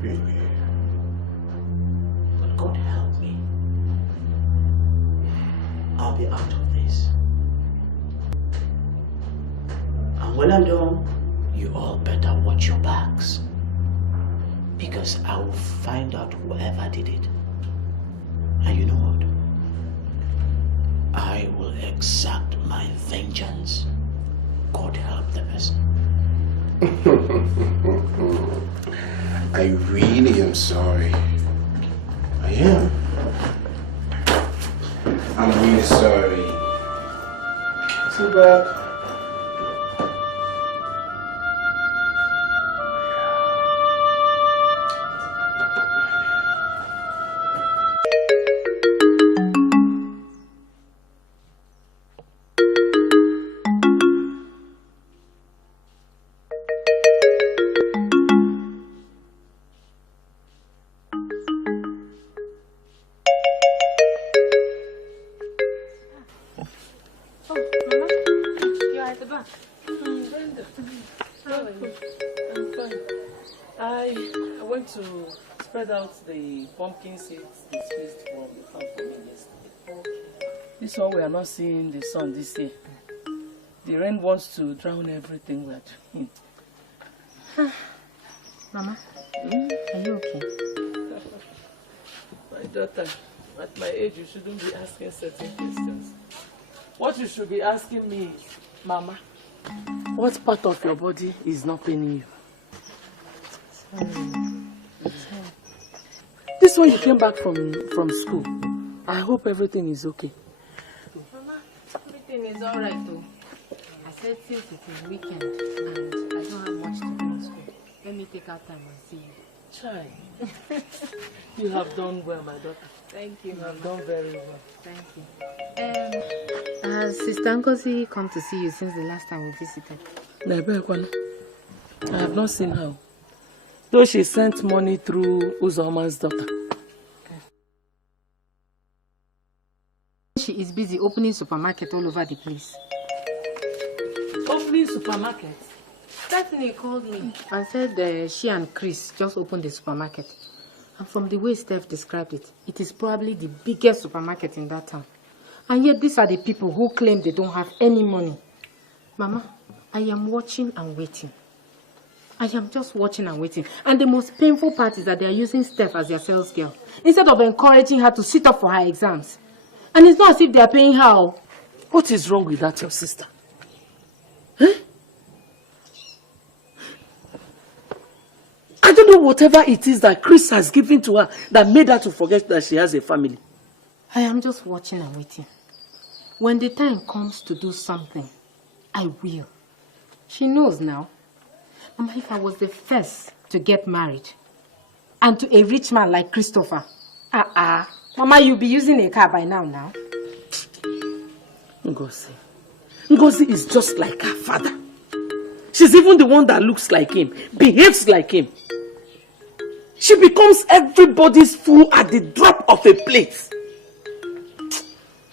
Really? But God help me. I'll be out of this. And when I'm done, you all better watch your backs. Because I will find out whoever did it. And you know what? I will exact my vengeance. God help the person. I really am sorry. I am. I'm really sorry. Too bad. The pumpkin seeds displaced from the farm for me yesterday. This one we are not seeing the sun this year. The rain wants to drown everything we are doing. Mama, are you okay? My daughter, at my age you shouldn't be asking certain questions. What you should be asking me is, Mama, what part of your body is not paining you? This one you came back from school. I hope everything is okay. Mama, everything is alright though. I said since it is weekend and I don't have much to do in school, let me take out time and see you. Chai, you have done well, my daughter. Thank you, You have done very well. Thank you. Has Sister Ngozi come to see you since the last time we visited? I have not seen her. Though she sent money through Uzoma's daughter. She is busy opening supermarket all over the place. Opening supermarket? Stephanie called me and said she and Chris just opened the supermarket. And from the way Steph described it, it is probably the biggest supermarket in that town. And yet these are the people who claim they don't have any money. Mama, I am watching and waiting. I am just watching and waiting. And the most painful part is that they are using Steph as their sales girl, instead of encouraging her to sit up for her exams. And it's not as if they are paying her. What is wrong with that, your sister? Huh? I don't know whatever it is that Chris has given to her that made her to forget that she has a family. I am just watching and waiting. When the time comes to do something, I will. She knows now. Mama, if I was the first to get married, and to a rich man like Christopher, Mama, you'll be using a car by now. Ngozi is just like her father. She's even the one that looks like him, behaves like him. She becomes everybody's fool at the drop of a plate.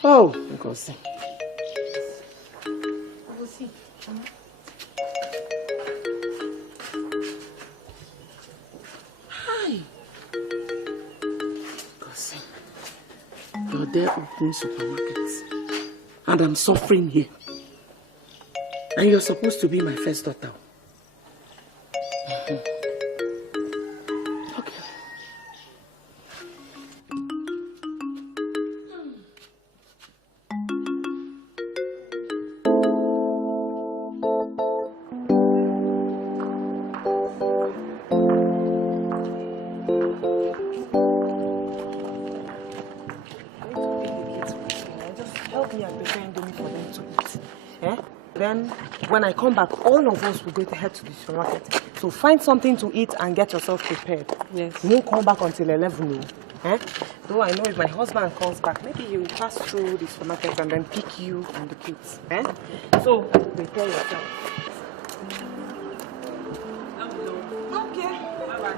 Oh, Ngozi. I will see. Hi. Ngozi. You're there opening supermarkets. And I'm suffering here. And you're supposed to be my first daughter. Okay. Then, when I come back, all of us will go to head to the supermarket. So find something to eat and get yourself prepared. Yes. You won't come back until 11. Though I know if my husband comes back, maybe he will pass through the supermarket and then pick you and the kids. So prepare yourself. Okay. Bye-bye.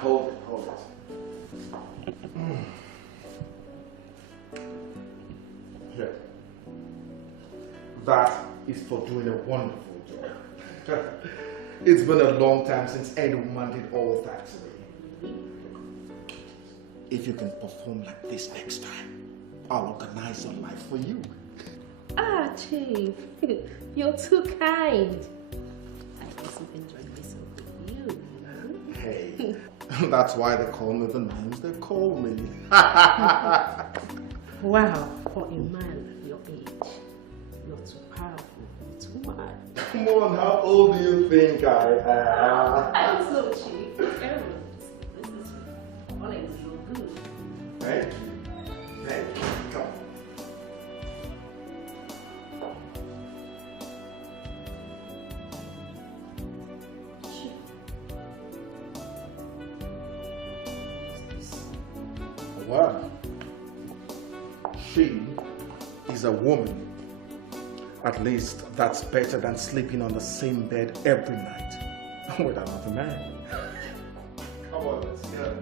Hold it. Here. That is for doing a wonderful job. It's been a long time since any woman did all that to me. If you can perform like this next time, I'll organize your life for you. Chief, you're too kind. I also enjoyed myself with you. Hey, that's why they call me the names they call me. Wow, for a man your age, you're too powerful, too mad. Come on, how old do you think I am? I'm so cheap. This is honestly so good. Thank you. Thank you. Come on. Well, she is a woman. At least that's better than sleeping on the same bed every night with another man. Come on, let's go.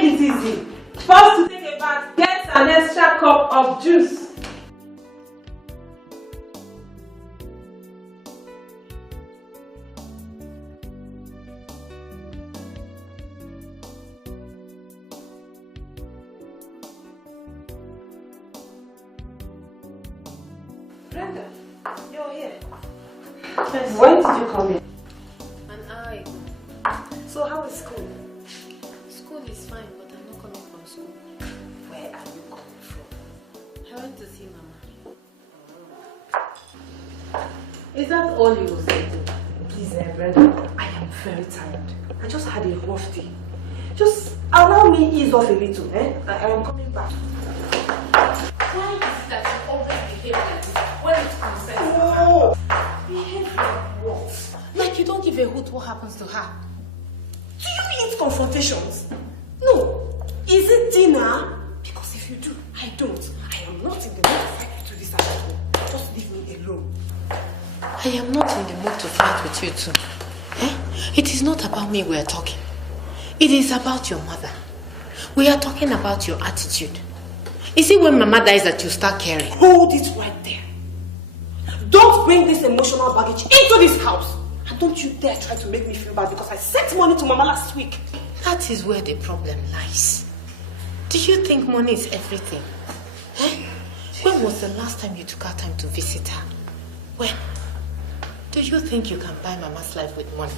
take it easy. First to take a bath, get an extra cup of juice. Brenda, you're here. Yes. When did you come in? An hour ago. So how is school? School is fine, but I'm not coming from school. Where are you coming from? I went to see Mama. Is that all you will say to me? Please, Brenda, I am very tired. I just had a rough day. Just allow me ease off a little, eh? I am coming back. Why is it that you always behave like this when it concerns Oh, behave like what? Like you don't give a hoot what happens to her. Do you eat confrontations? No. Is it dinner? Because if you do, I don't. I am not in the mood to fight with you this afternoon. Just leave me alone. I am not in the mood to fight with you too. Eh? It is not about me we are talking. It is about your mother. We are talking about your attitude. Is it when Mama dies that you start caring? Hold it right there. Don't bring this emotional baggage into this house. And don't you dare try to make me feel bad because I sent money to Mama last week. That is where the problem lies. Do you think money is everything? Eh? When was the last time you took out time to visit her? When? Do you think you can buy Mama's life with money?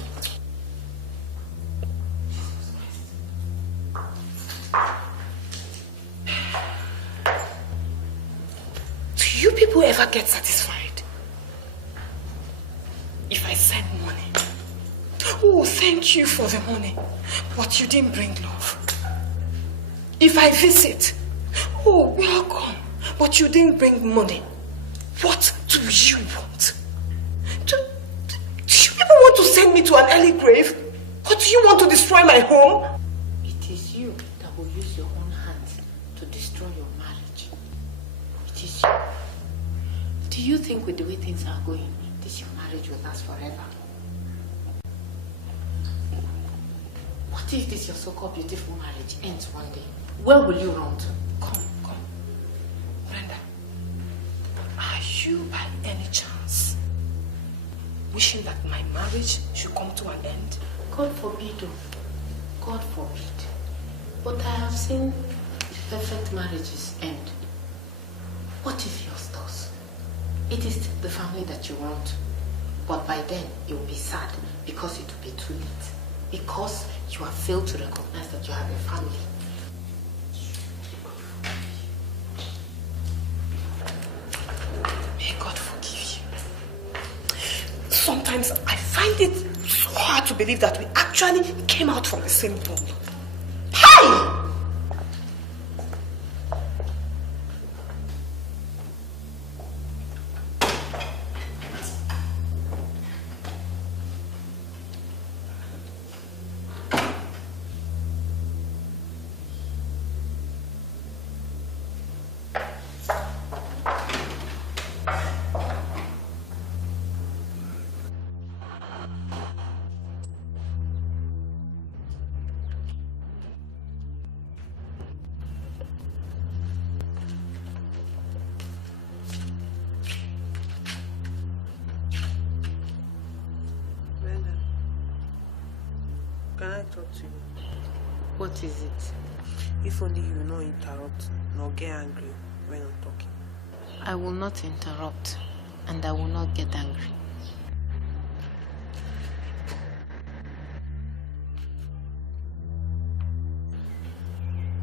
Do you people ever get satisfied? If I send money, oh, thank you for the money, but you didn't bring love. If I visit, oh, welcome, but you didn't bring money. What do you want? Do you people want to send me to an early grave? Or do you want to destroy my home? It is you that will use your own hands to destroy your marriage. It is you. Do you think with the way things are going, this your marriage will last forever? What if this your so-called beautiful marriage ends one day? Where will you run to? Come. Brenda, are you by any chance wishing that my marriage should come to an end? God forbid, oh. God forbid. But I have seen perfect marriages end. What if yours does? It is the family that you want. But by then, you will be sad because it will be too late. Because you have failed to recognize that you have a family. May God forgive you. Sometimes I find it so hard to believe that we actually came out from the same womb. Hi! Can I talk to you? What is it? If only you will not interrupt nor get angry when I'm talking. I will not interrupt and I will not get angry.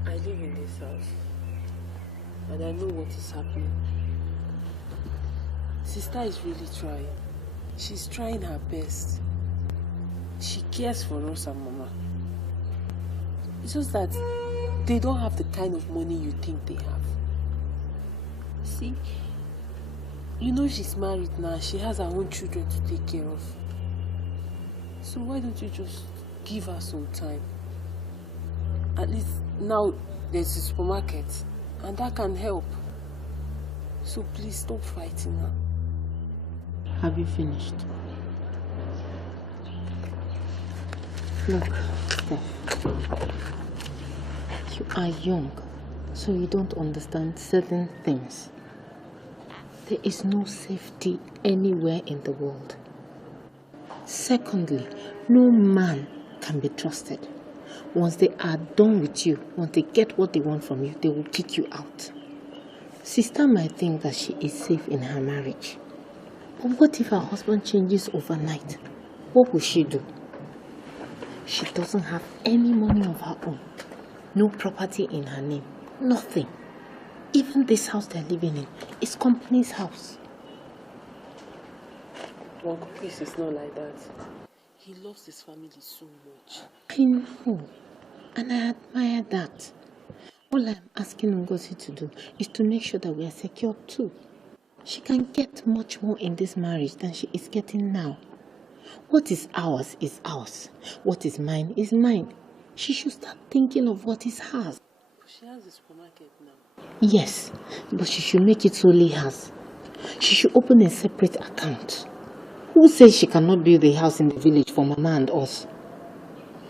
I live in this house and I know what is happening. Sister is really trying. She's trying her best. She cares for us and Mama. It's just that they don't have the kind of money you think they have. See, you know she's married now. She has her own children to take care of. So why don't you just give her some time? At least now there's a supermarket and that can help. So please stop fighting her. Have you finished? Look, Steph. You are young, so you don't understand certain things. There is no safety anywhere in the world. Secondly, no man can be trusted. Once they are done with you, once they get what they want from you, they will kick you out. Sister might think that she is safe in her marriage. But what if her husband changes overnight? What will she do? She doesn't have any money of her own. No property in her name. Nothing. Even this house they're living in is company's house. Uncle Chris is not like that. He loves his family so much. I know. And I admire that. All I'm asking Ngozi to do is to make sure that we are secure too. She can get much more in this marriage than she is getting now. What is ours is ours. What is mine is mine. She should start thinking of what is hers. She has a supermarket now. Yes, but she should make it solely hers. She should open a separate account. Who says she cannot build a house in the village for Mama and us?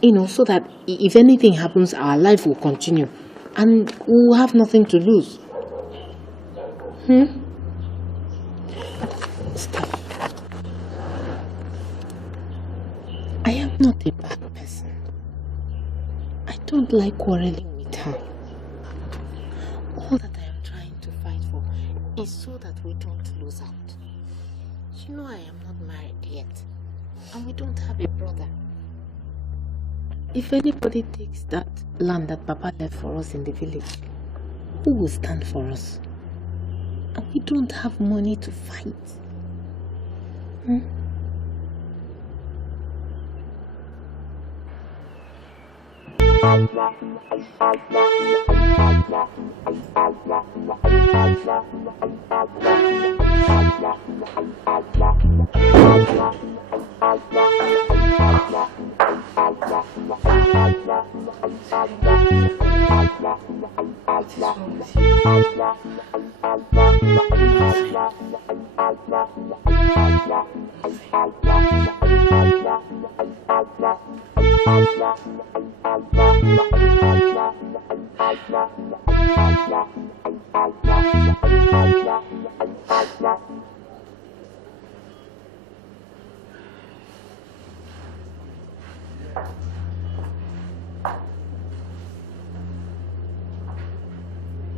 You know, so that if anything happens, our life will continue. And we'll have nothing to lose. Stop. I am not a bad person. I don't like quarreling with her. All that I am trying to fight for is so that we don't lose out. You know I am not married yet. And we don't have a brother. If anybody takes that land that Papa left for us in the village, who will stand for us? And we don't have money to fight.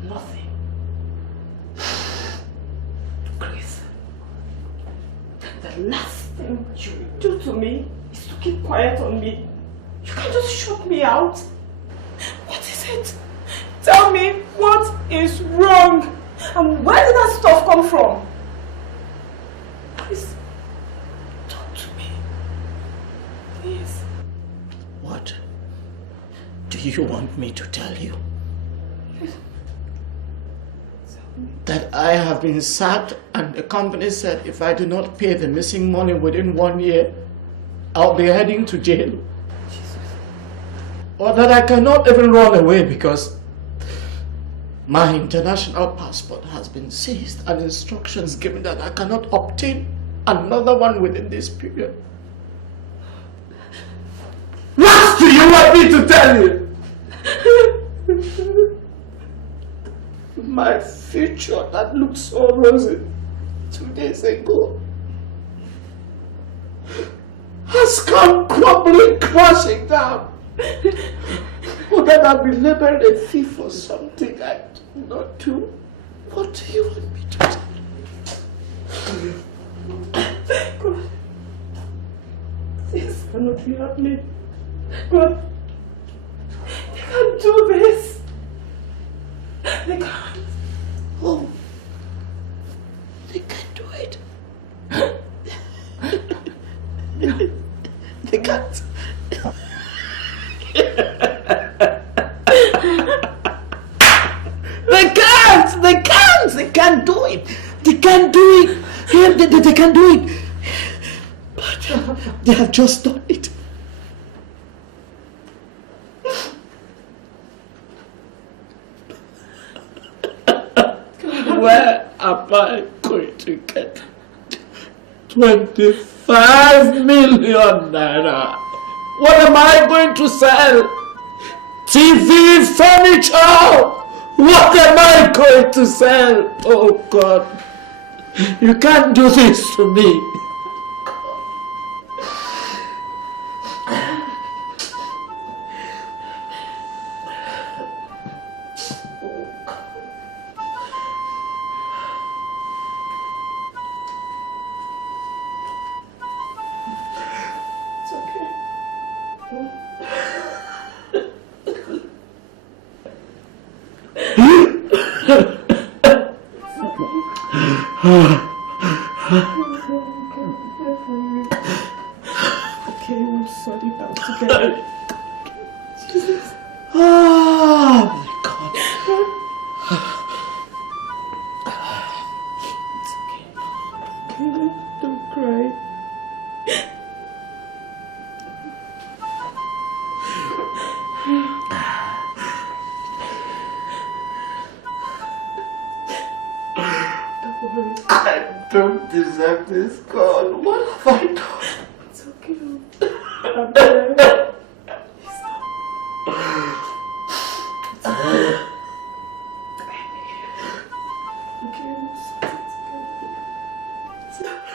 Nothing. Grace, the last thing you will do to me is to keep quiet on me. You can't just shut me out. What is it? Tell me what is wrong and where did that stuff come from? Please, talk to me. Please. What do you want me to tell you? That I have been sacked and the company said if I do not pay the missing money within 1 year, I'll be heading to jail. Jesus. Or that I cannot even run away because my international passport has been seized and instructions given that I cannot obtain another one within this period. What do you want me to tell you? My future that looked so rosy 2 days ago has come crumbling, crashing down. Or that I've been labeled a thief for something I did not do. What do you want me to tell you? God, this cannot be happening. God, they can't do this. They can't. Oh, they can't do it. They can't. They can't do it. They can't do it. Yeah, they can't do it. But they have just done it. Where am I going to get 25 million naira? What am I going to sell TV, furniture. What am I going to sell? Oh God. You can't do this to me.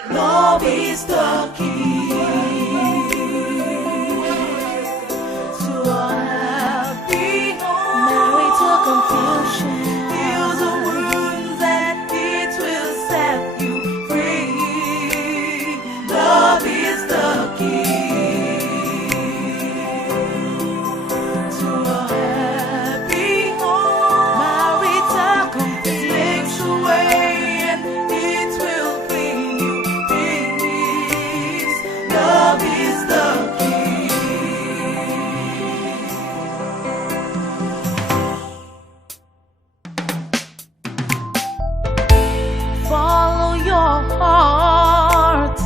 Love is the key to a happy home. Marital confusion heals the wounds and it will set you free. Love is the key to a happy home. Marital confusion makes a way and it will bring you peace. Love is the key. Follow your heart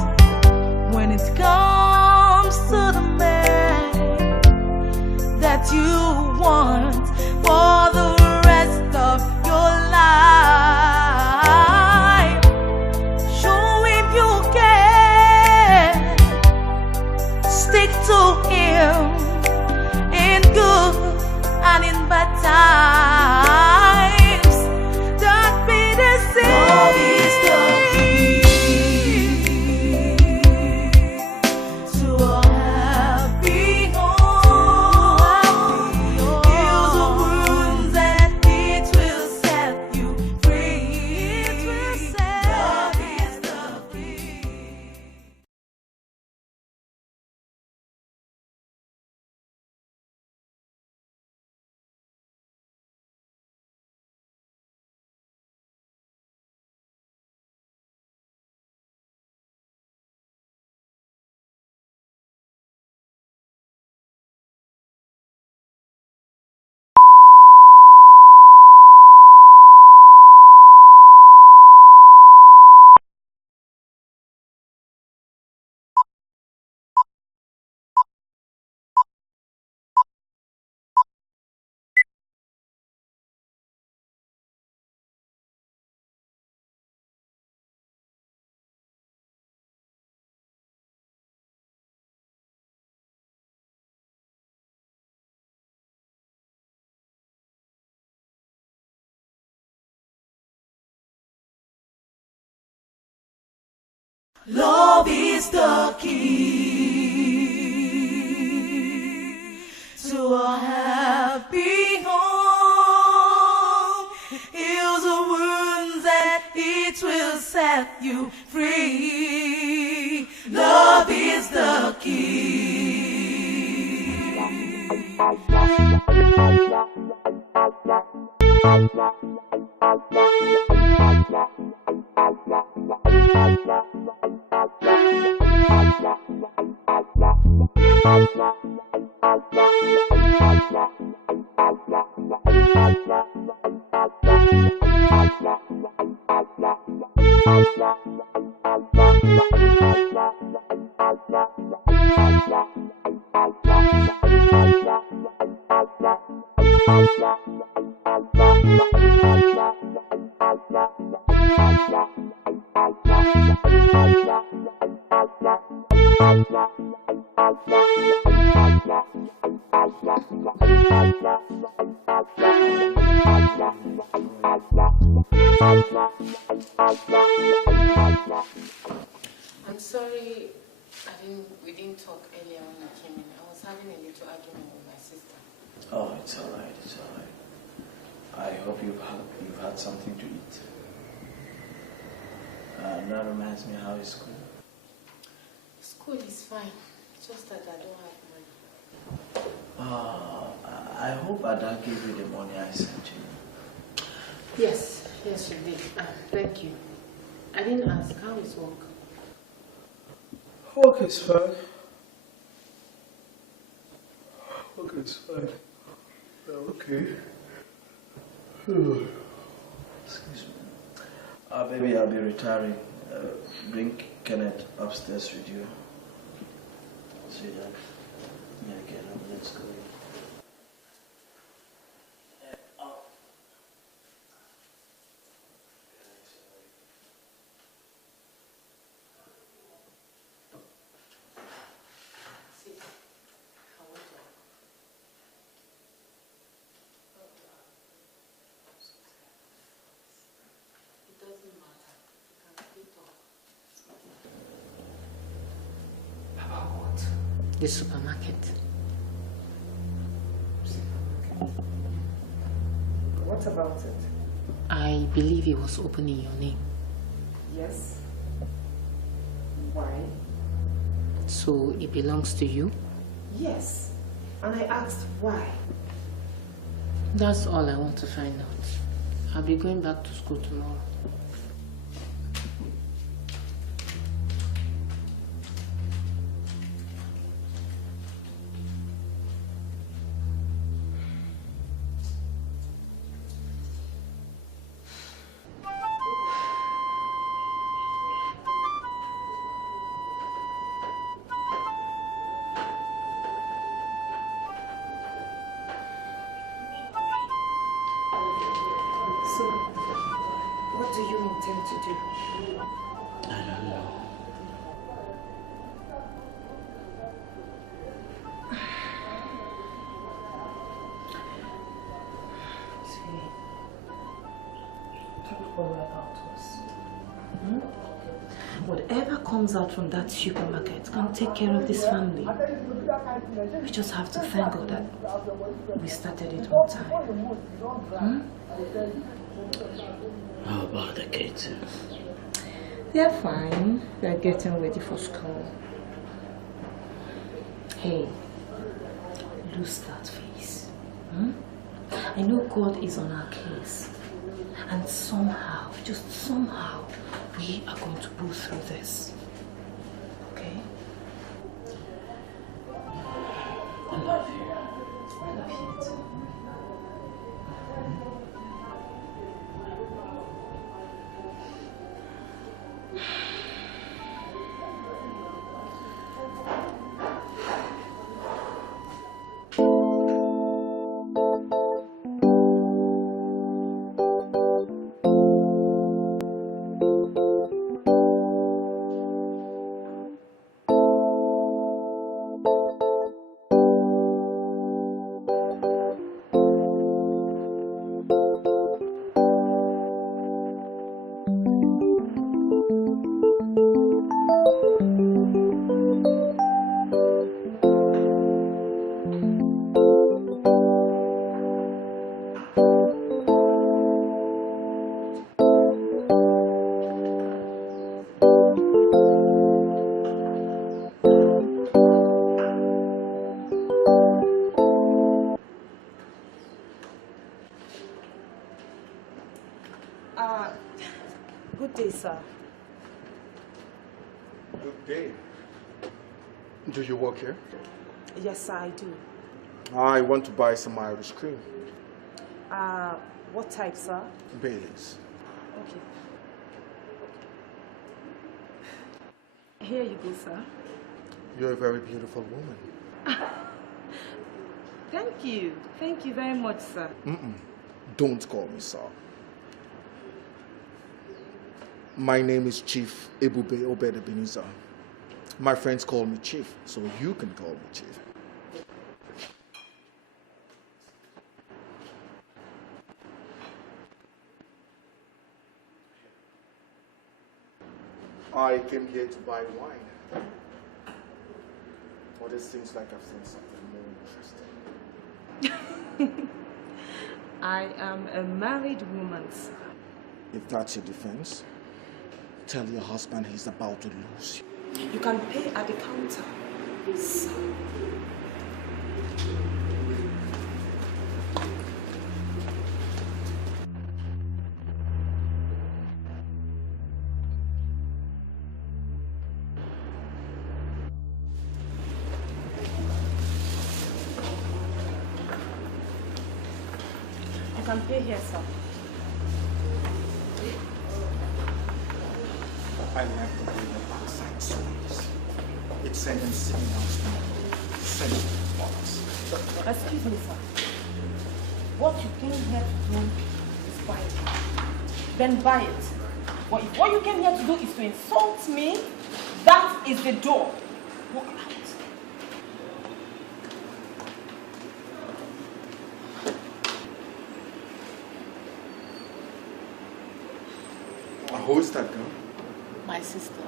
when it comes to the man that you want for the rest of your life. Show him you care. Stick to him in good and in bad times. Don't be deceived. Love is the key to a happy home. Heals the wounds and it will set you free. Love is the key. Love is the key to a happy home. Heals the wounds and it will set you free. Love is the key. didn't talk earlier when I came in. I was having a little argument with my sister. Oh, it's alright, it's alright. I hope you've had something to eat. That reminds me, how is school? School is fine, just that I don't have money. I hope Ada gave you the money I sent you. Yes, she did. Thank you. I didn't ask, how is work? Work is fine. Work is fine. Okay. Excuse me. Baby, I'll be retiring. Bring Kenneth upstairs with you. See that? Yeah, get up. Let's go. The supermarket. What about it? I believe it was open in your name. Yes. Why? So it belongs to you? Yes. And I asked why. That's all I want to find out. I'll be going back to school tomorrow. Whatever comes out from that supermarket can take care of this family. We just have to thank God that we started it on time. How about the kids? They're fine. They're getting ready for school. Hey, lose that face. I know God is on our case. And somehow, just somehow, we are going to pull through this. Okay? I love you. I love you too. Good day, sir. Good day. Do you work here? Yes, sir, I do. I want to buy some Irish cream. What type, sir? Baileys. Okay. Here you go, sir. You're a very beautiful woman. Thank you. Thank you very much, sir. Don't call me sir. My name is Chief Ebube Obed Ebenezer. My friends call me Chief, so you can call me Chief. I came here to buy wine. But it seems like I've seen something more interesting. I am a married woman, sir. If that's your defense, tell your husband he's about to lose you. You can pay at the counter, sir. You can pay here, sir. I like the way the backside sways. It's sending signals to me. Sending thoughts. Excuse me, sir. What you came here to do is buy it. Then buy it. But if what you came here to do is to insult me, that is the door. Walk out. Who is that girl? My sister.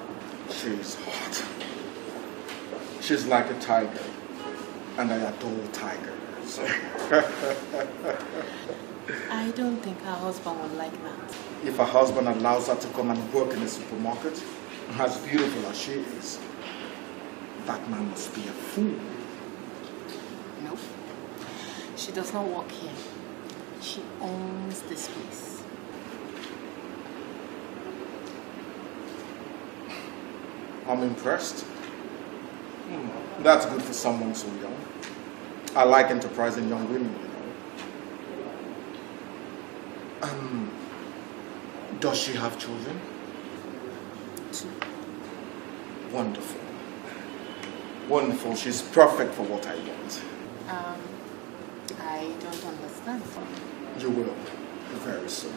She's hot. She's like a tiger. And I adore tigers. I don't think her husband would like that. If her husband allows her to come and work in the supermarket, as beautiful as she is, that man must be a fool. No. She does not work here. She owns this place. I'm impressed. That's good for someone so young. I like enterprising young women, you know. Does she have children? 2. Wonderful. Wonderful. She's perfect for what I want. I don't understand. You will, very soon.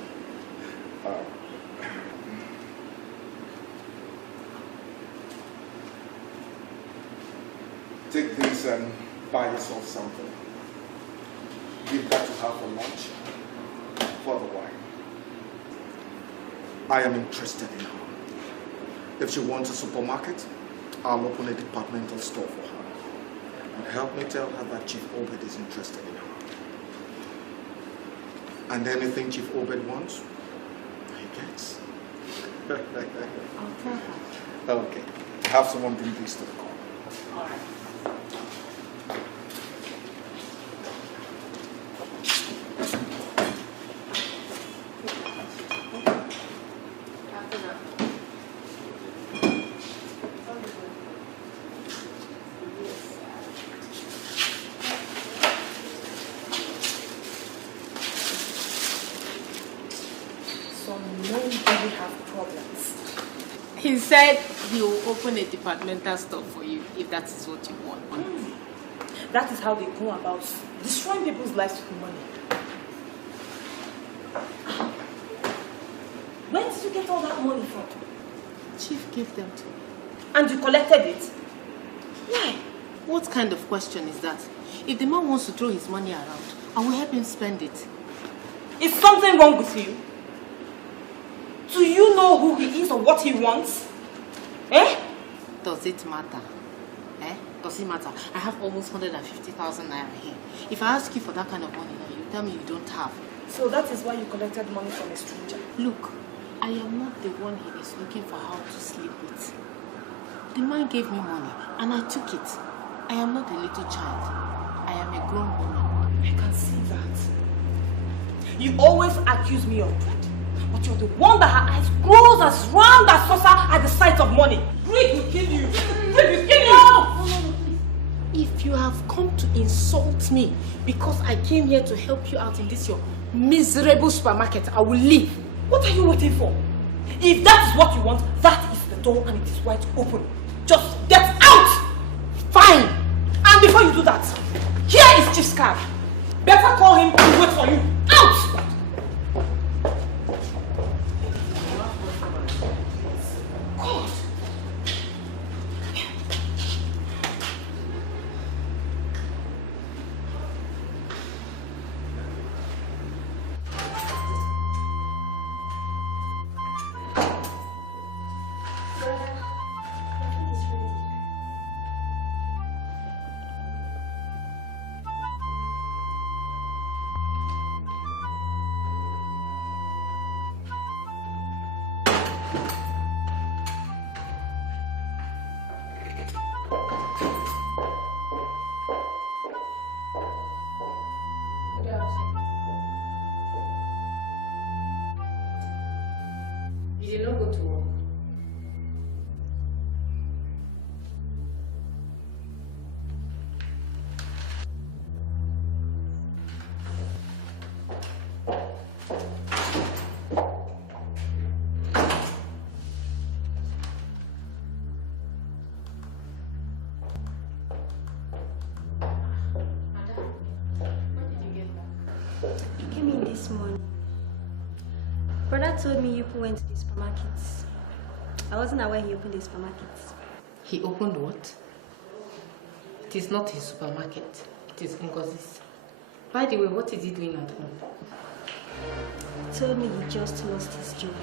Take this and buy yourself something. Give that to her for lunch, for the wine. I am interested in her. If she wants a supermarket, I'll open a departmental store for her. And help me tell her that Chief Obed is interested in her. And anything Chief Obed wants, he gets. I'll tell her. Okay. Have someone bring this to the car. All right. He said he will open a departmental store for you if that is what you want. That is how they go about destroying people's lives for money. Where did you get all that money from? Chief gave them to me. And you collected it? Why? What kind of question is that? If the man wants to throw his money around, I will help him spend it. Is something wrong with you? Do you know who he is or what he wants? Eh? Does it matter? Eh? Does it matter? I have almost 150,000 naira here. If I ask you for that kind of money now, you tell me you don't have. So that is why you collected money from a stranger? Look, I am not the one he is looking for how to sleep with. The man gave me money and I took it. I am not a little child. I am a grown woman. I can see that. You always accuse me of greed. But you're the one that her eyes grows as round as saucer at the sight of money. Greed will kill you. Greed will kill you. No, please. If you have come to insult me because I came here to help you out in this your miserable supermarket, I will leave. What are you waiting for? If that is what you want, that is the door and it is wide open. Just get out! Fine. And before you do that, here is Chief's card. Better call him and wait for you. Out! God. did not go to work. This morning. Brother told me you went to the supermarkets. I wasn't aware he opened the supermarkets. He opened what? It is not his supermarket. It is Ngozi's. By the way, what is he doing at home? He told me he just lost his job.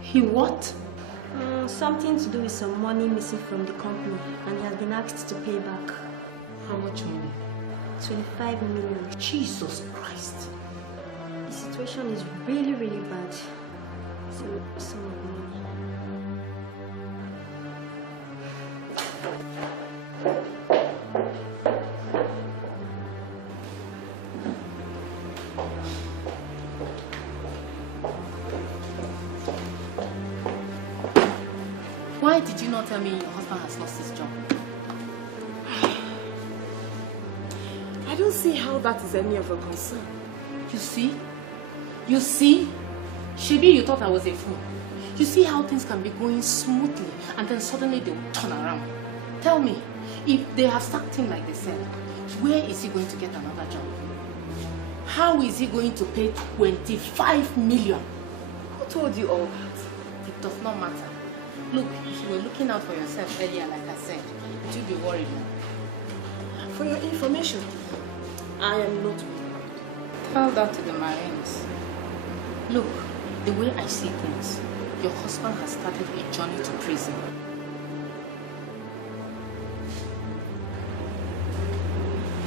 He what? Something to do with some money missing from the company, and he has been asked to pay back. How much money? 25 million. Jesus Christ. The situation is really, really bad. So, some of the money. Why did you not tell me your husband has lost his job? I don't see how that is any of a concern. You see? You see? Shibi, you thought I was a fool. You see how things can be going smoothly and then suddenly they will turn around. Tell me, if they have sacked him like they said, where is he going to get another job? How is he going to pay 25 million? Who told you all that? It does not matter. Look, if you were looking out for yourself earlier, like I said, would you be worried now? For your information, I am not worried. Tell that to the Marines. Look, the way I see things, your husband has started a journey to prison.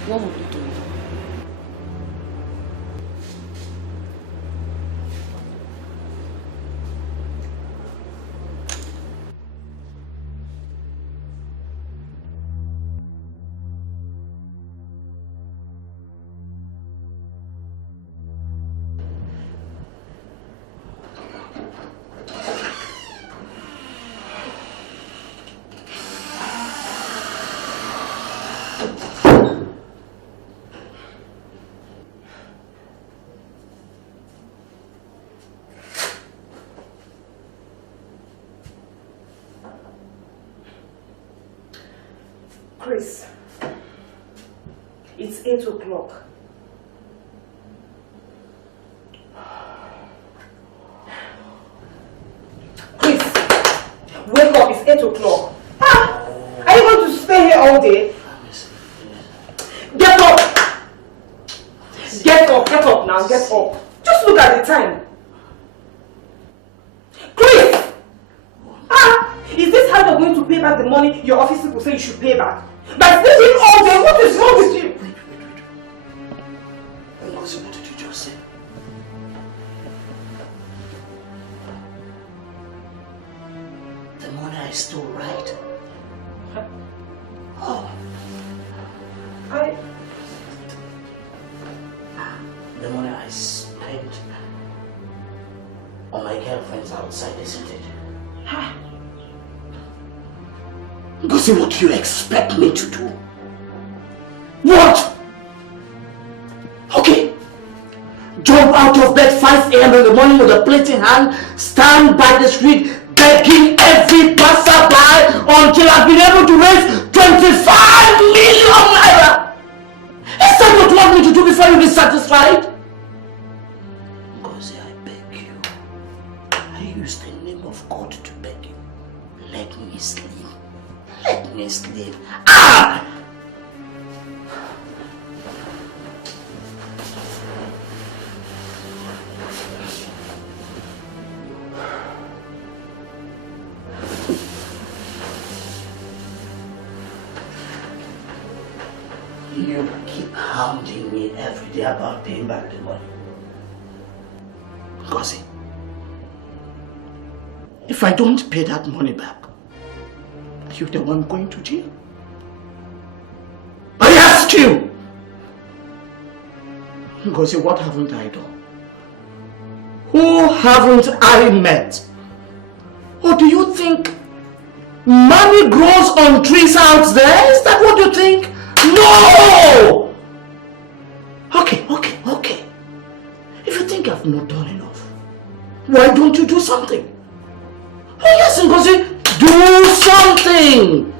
What will you do now? Chris, it's 8 o'clock. Chris, wake up, it's 8 o'clock. Ah, are you going to stay here all day? Get up! Get up now, get up. Just look at the time. Chris! Ah, is this how you're going to pay back the money your office people say you should pay back? By sleeping all day, what is wrong with you? What did you just say? The money I stole, right? Oh. The money I spent on my girlfriends outside, isn't it? Gosi, what do you expect me to do? What? Okay. Jump out of bed 5 a.m. in the morning with a plate in hand, stand by the street begging every passerby until I've been able to raise 25 million naira. Is that what you want me to do before you be satisfied? Gosi, I beg you. I use the name of God to beg you. Let me sleep. Let me sleep. Ah! You keep hounding me every day about paying back the money. Gosi, if I don't pay that money back, are you the one going to jail? I ask you! Gosi, what haven't I done? Who haven't I met Or do you think money grows on trees out there? Is that what you think? No! Okay. If you think I've not done enough, why don't you do something? Oh yes, Ngozi, do something!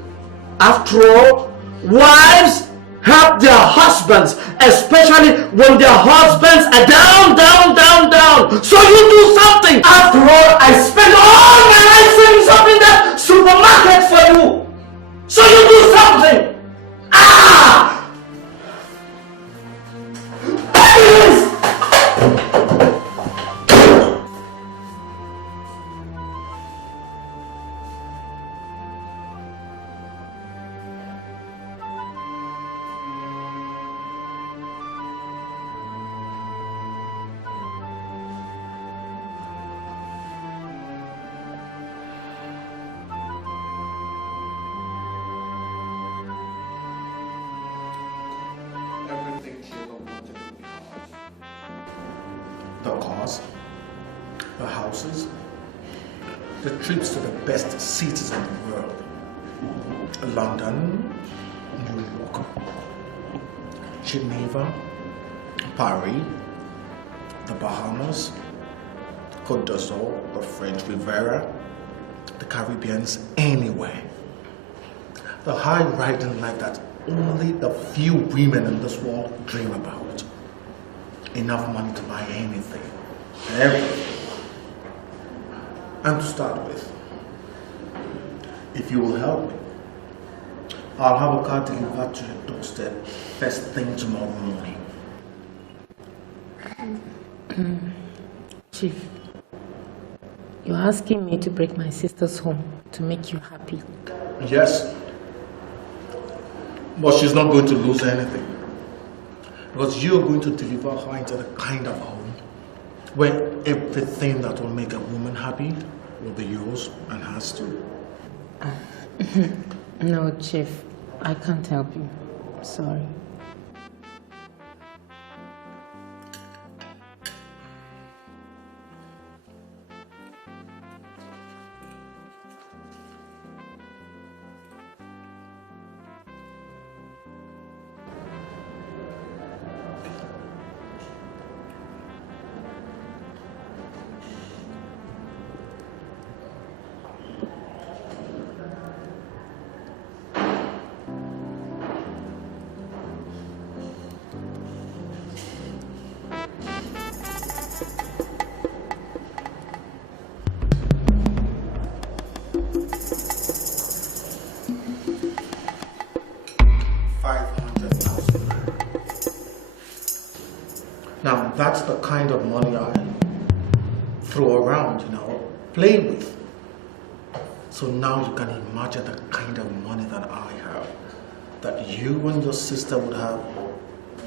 After all, wives help their husbands, especially when their husbands are down. So you do something! After all, I spend all my life savings up in that supermarket for you! So you do something! Ah! The cars, the houses, the trips to the best cities in the world. London, New York, Geneva, Paris, the Bahamas, Côte d'Azur, the French Riviera, the Caribbeans, anywhere. The high-riding life that only the few women in this world dream about. Enough money to buy anything, everything. And to start with, if you will help me, I'll have a car delivered to your doorstep first thing tomorrow morning. Chief, you're asking me to break my sister's home to make you happy? Yes. But she's not going to lose anything. Because you're going to deliver her into the kind of home where everything that will make a woman happy will be yours and hers too. No, Chief, I can't help you. Sorry. Now that's the kind of money I throw around, play with. So now you can imagine the kind of money that I have, that you and your sister would have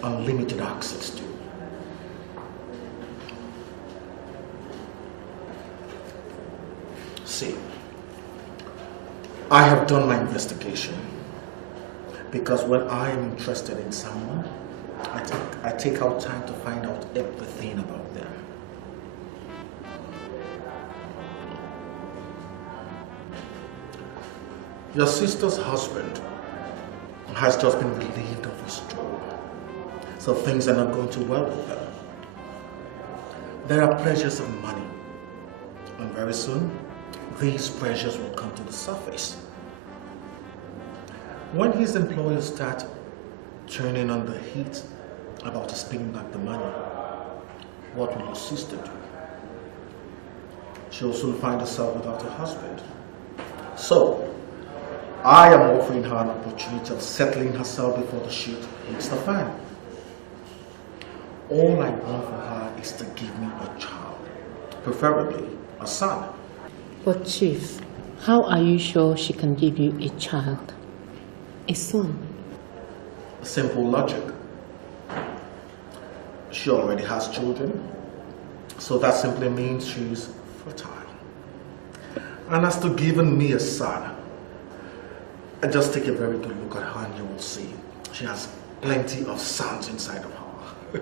unlimited access to. See, I have done my investigation, because when I am interested in someone, I take out time to find out everything about them. Your sister's husband has just been relieved of his job, so things are not going too well with them. There are pressures of money, and very soon these pressures will come to the surface. When his employers start turning on the heat about his paying back the money, what will your sister do? She'll soon find herself without a husband. So, I am offering her an opportunity of settling herself before the shit hits the fan. All I want for her is to give me a child, preferably a son. But Chief, how are you sure she can give you a child? A son? Simple logic. She already has children, so that simply means she's fertile. And as to giving me a son, just take a very good look at her and you will see she has plenty of sons inside of her.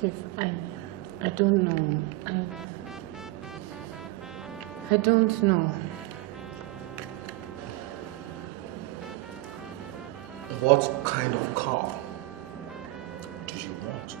Chief, I don't know. I don't know. What kind of car do you want?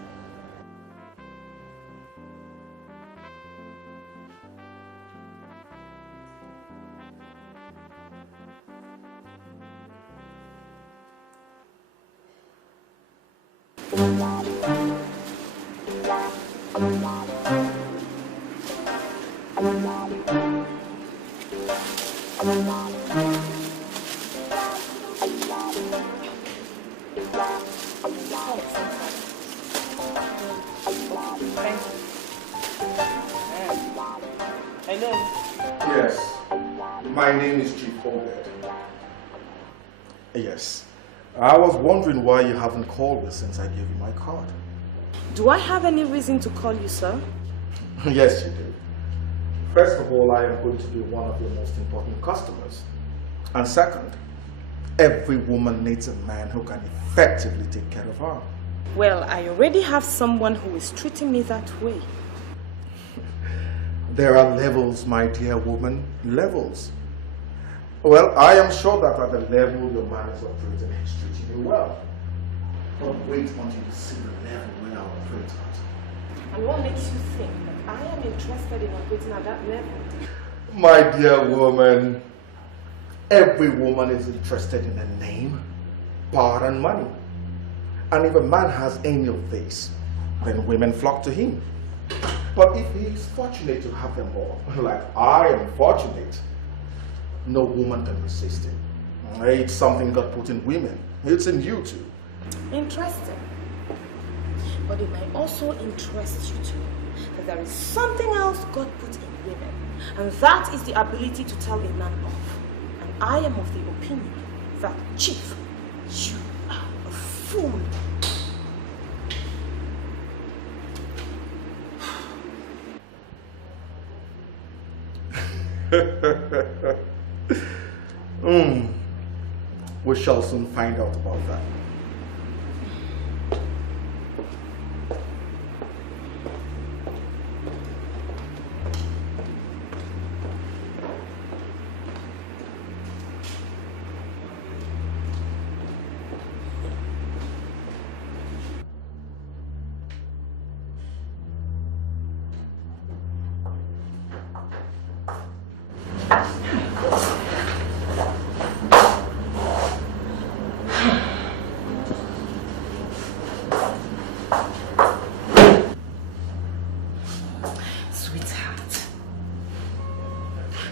Yes, my name is Chief Obed. Yes, I was wondering why you haven't called me since I gave you my card. Do I have any reason to call you, sir? Yes, you do. First of all, I am going to be one of your most important customers. And second, every woman needs a man who can effectively take care of her. Well, I already have someone who is treating me that way. There are levels, my dear woman, levels. Well, I am sure that at the level your man is operating, he's treating you well. But wait until you see the level when I operate at. And what makes you think that I am interested in operating at that level? My dear woman, every woman is interested in a name, power and money. And if a man has any of these, then women flock to him. But if he is fortunate to have them all, like I am fortunate, no woman can resist him. It's something God put in women. It's in you too. Interesting. But it might also interest you too that there is something else God put in women, and that is the ability to tell a man off. And I am of the opinion that, Chief, you are a fool. We shall soon find out about that.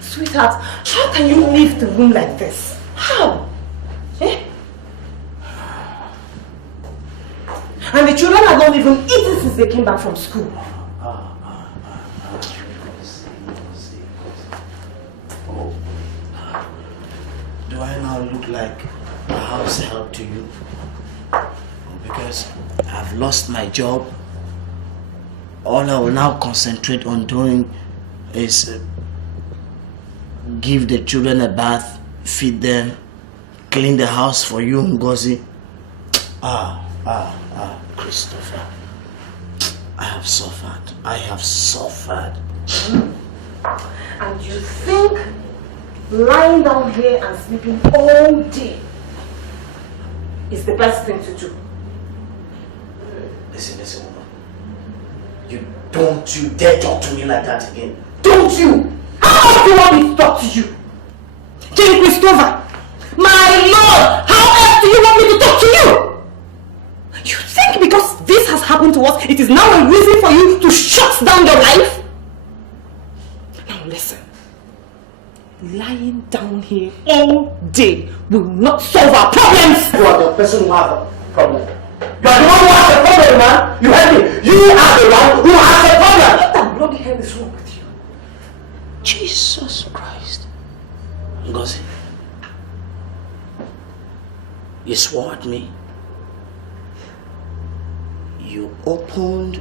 Sweetheart, how can you leave the room like this? How? Eh? And the children are not even eating since they came back from school. Oh. Do I now look like a house help to you? Because I've lost my job. All I will now concentrate on doing is give the children a bath, feed them, clean the house for you, Ngozi. Christopher. I have suffered. And you think lying down here and sleeping all day is the best thing to do? Listen, woman. Don't you dare talk to me like that again. Don't you? How else do you want me to talk to you? Jenny Christopher, my Lord, how else do you want me to talk to you? You think because this has happened to us, it is now a reason for you to shut down your life? Now listen, lying down here all day will not solve our problems. You are the person who has a problem. You are the one who has a problem, man. You heard me. You are the one who has a problem. What the bloody hell is wrong with you? Jesus Christ. Ngozi, you swore at me. You opened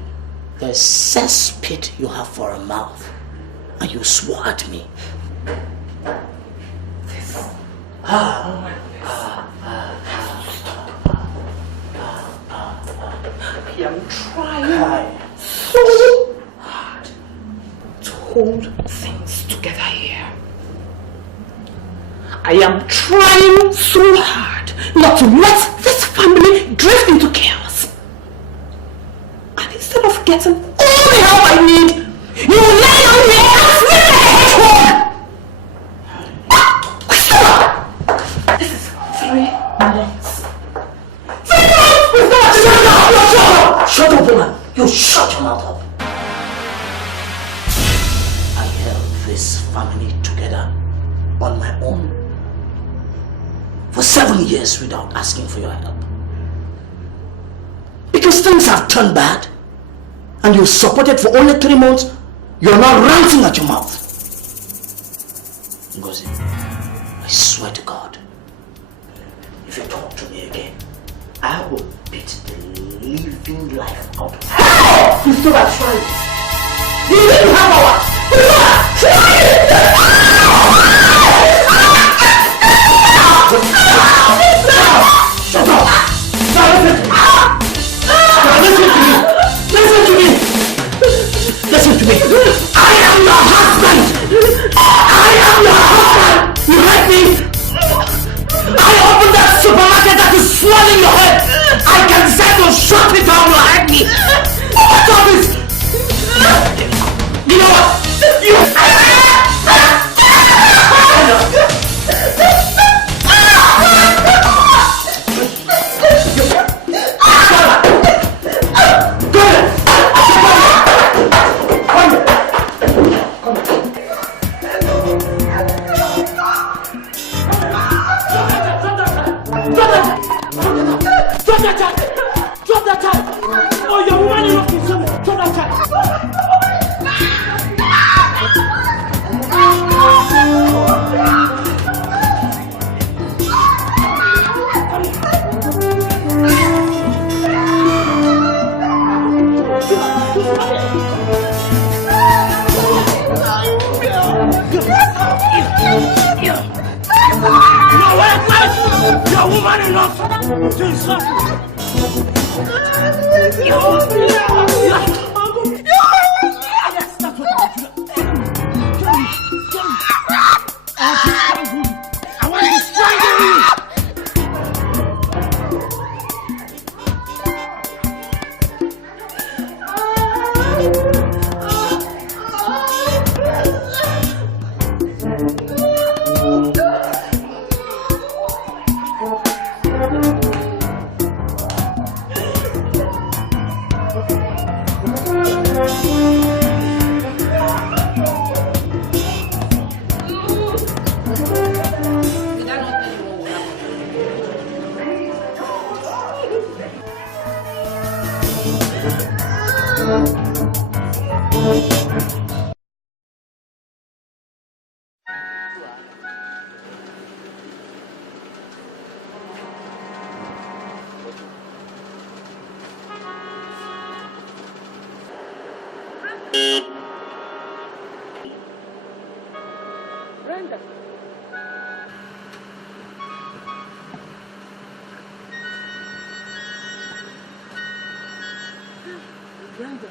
the cesspit you have for a mouth and you swore at me. I'm trying. here. I am trying so hard not to let this family drift into chaos. And instead of getting all the help I need, you lay on me and ask me like a hedgehog! Stop! This is 3 months. 3 months! Shut up! Shut up, woman! You shut your mouth up. I held this family together on my own for 7 years without asking for your help. Because things have turned bad and you supported for only 3 months, you're now ranting at your mouth. Ngozi, I swear to God, if you talk to me again, I will beat the living life out of you. You still have tried it. You didn't have power. Try it! Shut up! Now listen to me! Listen to me! Listen to me! I am your husband! I am your husband! You heard me? I opened that supermarket that is swelling your head! I can decide to shut it down, you heard me? What's all this? You know what? Drop that child! Oh, you're running off to something! Drop that child! You're woman enough to insult me! I want to strangle you! Brenda. Brenda.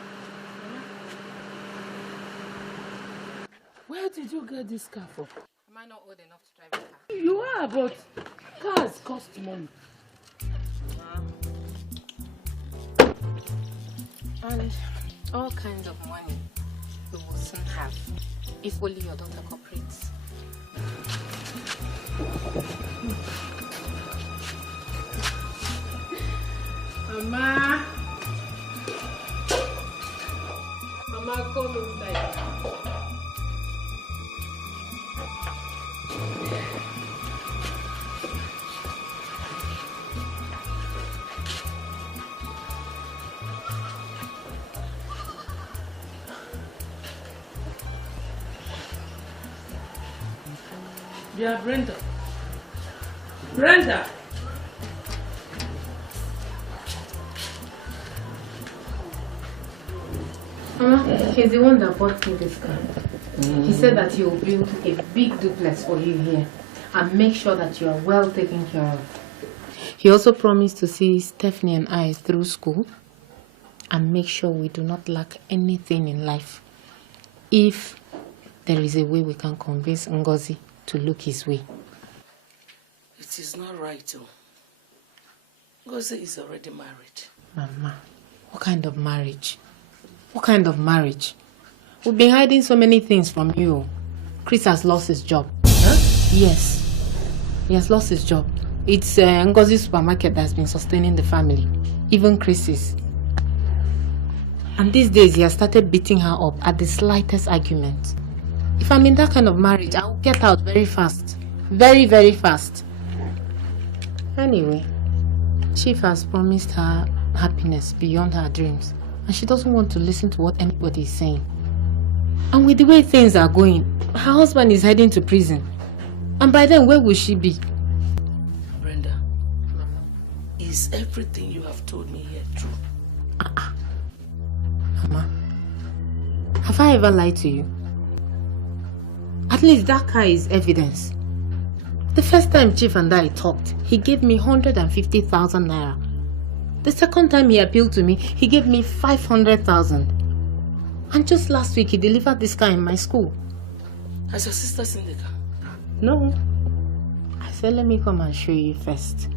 Where did you get this car for? Am I not old enough to drive a car? You are, but cars cost money. And all kinds of money you will soon have if only your daughter cooperates. Mama! Mama, come inside. Yeah, Brenda. Brenda! Mama, he's the one that bought me this car. He said that he will build a big duplex for you here and make sure that you are well taken care of. He also promised to see Stephanie and I through school and make sure we do not lack anything in life if there is a way we can convince Ngozi to look his way. It is not right, though. Ngozi is already married. Mama, what kind of marriage? What kind of marriage? We've been hiding so many things from you. Chris has lost his job. Huh? Yes. He has lost his job. It's Ngozi's supermarket that's been sustaining the family. Even Chris's. And these days he has started beating her up at the slightest argument. If I'm in that kind of marriage, I'll get out very fast. Very, very fast. Anyway, Chief has promised her happiness beyond her dreams. And she doesn't want to listen to what anybody is saying. And with the way things are going, her husband is heading to prison. And by then, where will she be? Brenda, is everything you have told me here true? Mama, have I ever lied to you? At least that car is evidence. The first time Chief and I talked, he gave me 150,000 naira. The second time he appealed to me, he gave me 500,000. And just last week, he delivered this car in my school. Has your sister seen the car? No. I said, let me come and show you first.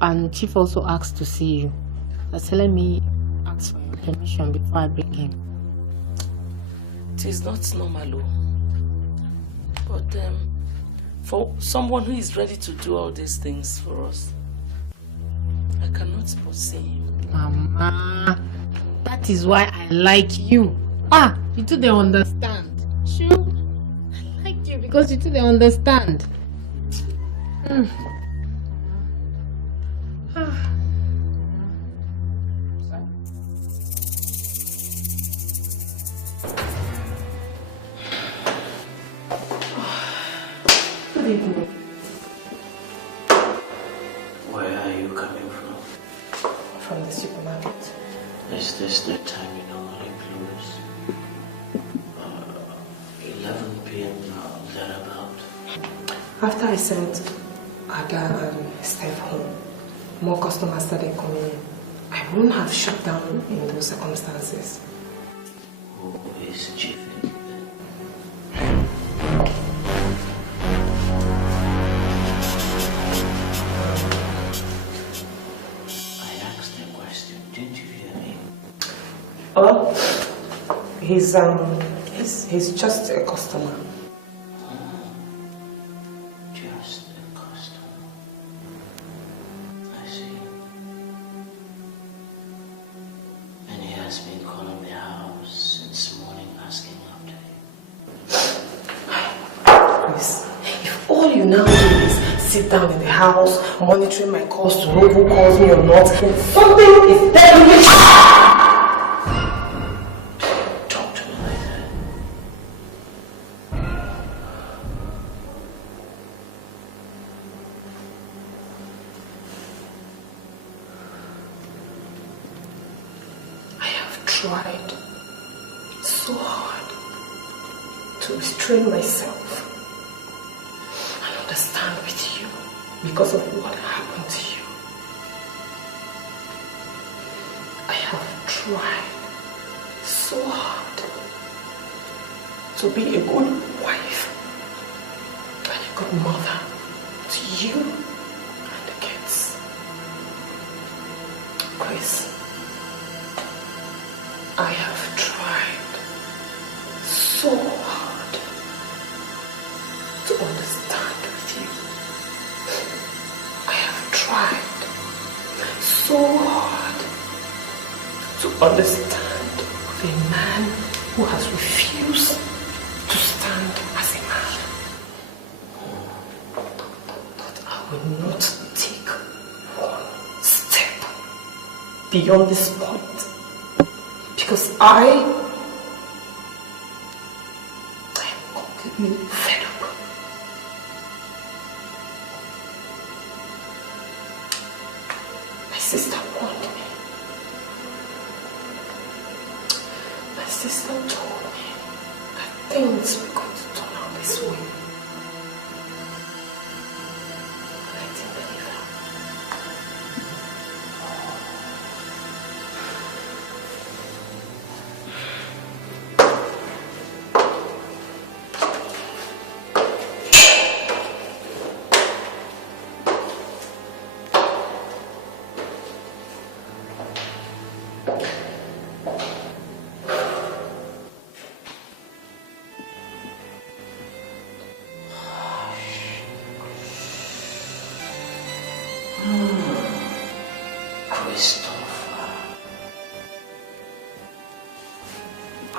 And Chief also asked to see you. I said, let me ask for your permission before I bring him. It is not normal, but for someone who is ready to do all these things for us, I cannot but see him. Mama, that is why I like you. You two they understand. Sure, I like you because you two they understand. Good evening. Where are you coming from? From the supermarket. Is this the time you normally close? 11 p.m. thereabout. After I sent Ada and Steph home, more customers started coming in. I wouldn't have shut down in those circumstances. Who is Chief? Well, he's just a customer. Just a customer. I see. And he has been calling the house since morning asking after you. Please, if all you now do is sit down in the house, monitoring my calls to know who calls me or not, then something is definitely... tried so hard to restrain myself and understand with you because of what happened to you. I have tried so hard to be a good wife and a good mother to you and the kids. Grace, I have tried so hard to understand with you. I have tried so hard to understand with a man who has refused to stand as a man. But I will not take one step beyond this point. Because I am completely fed up. My sister warned me. My sister told me that things were going to turn out this way. And I didn't believe her.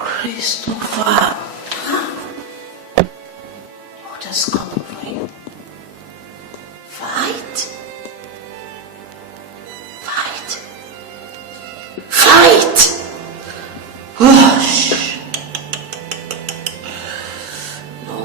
Christopher. What has come over you? Fight? Fight? Fight! Hush! No.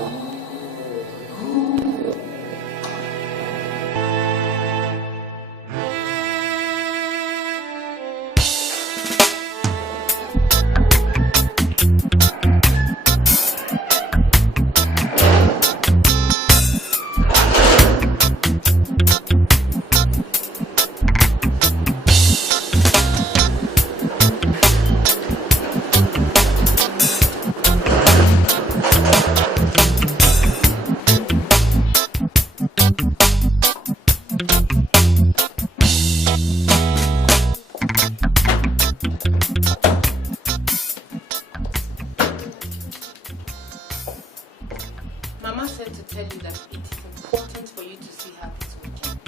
Mama said to tell you that it is important for you to see her this weekend.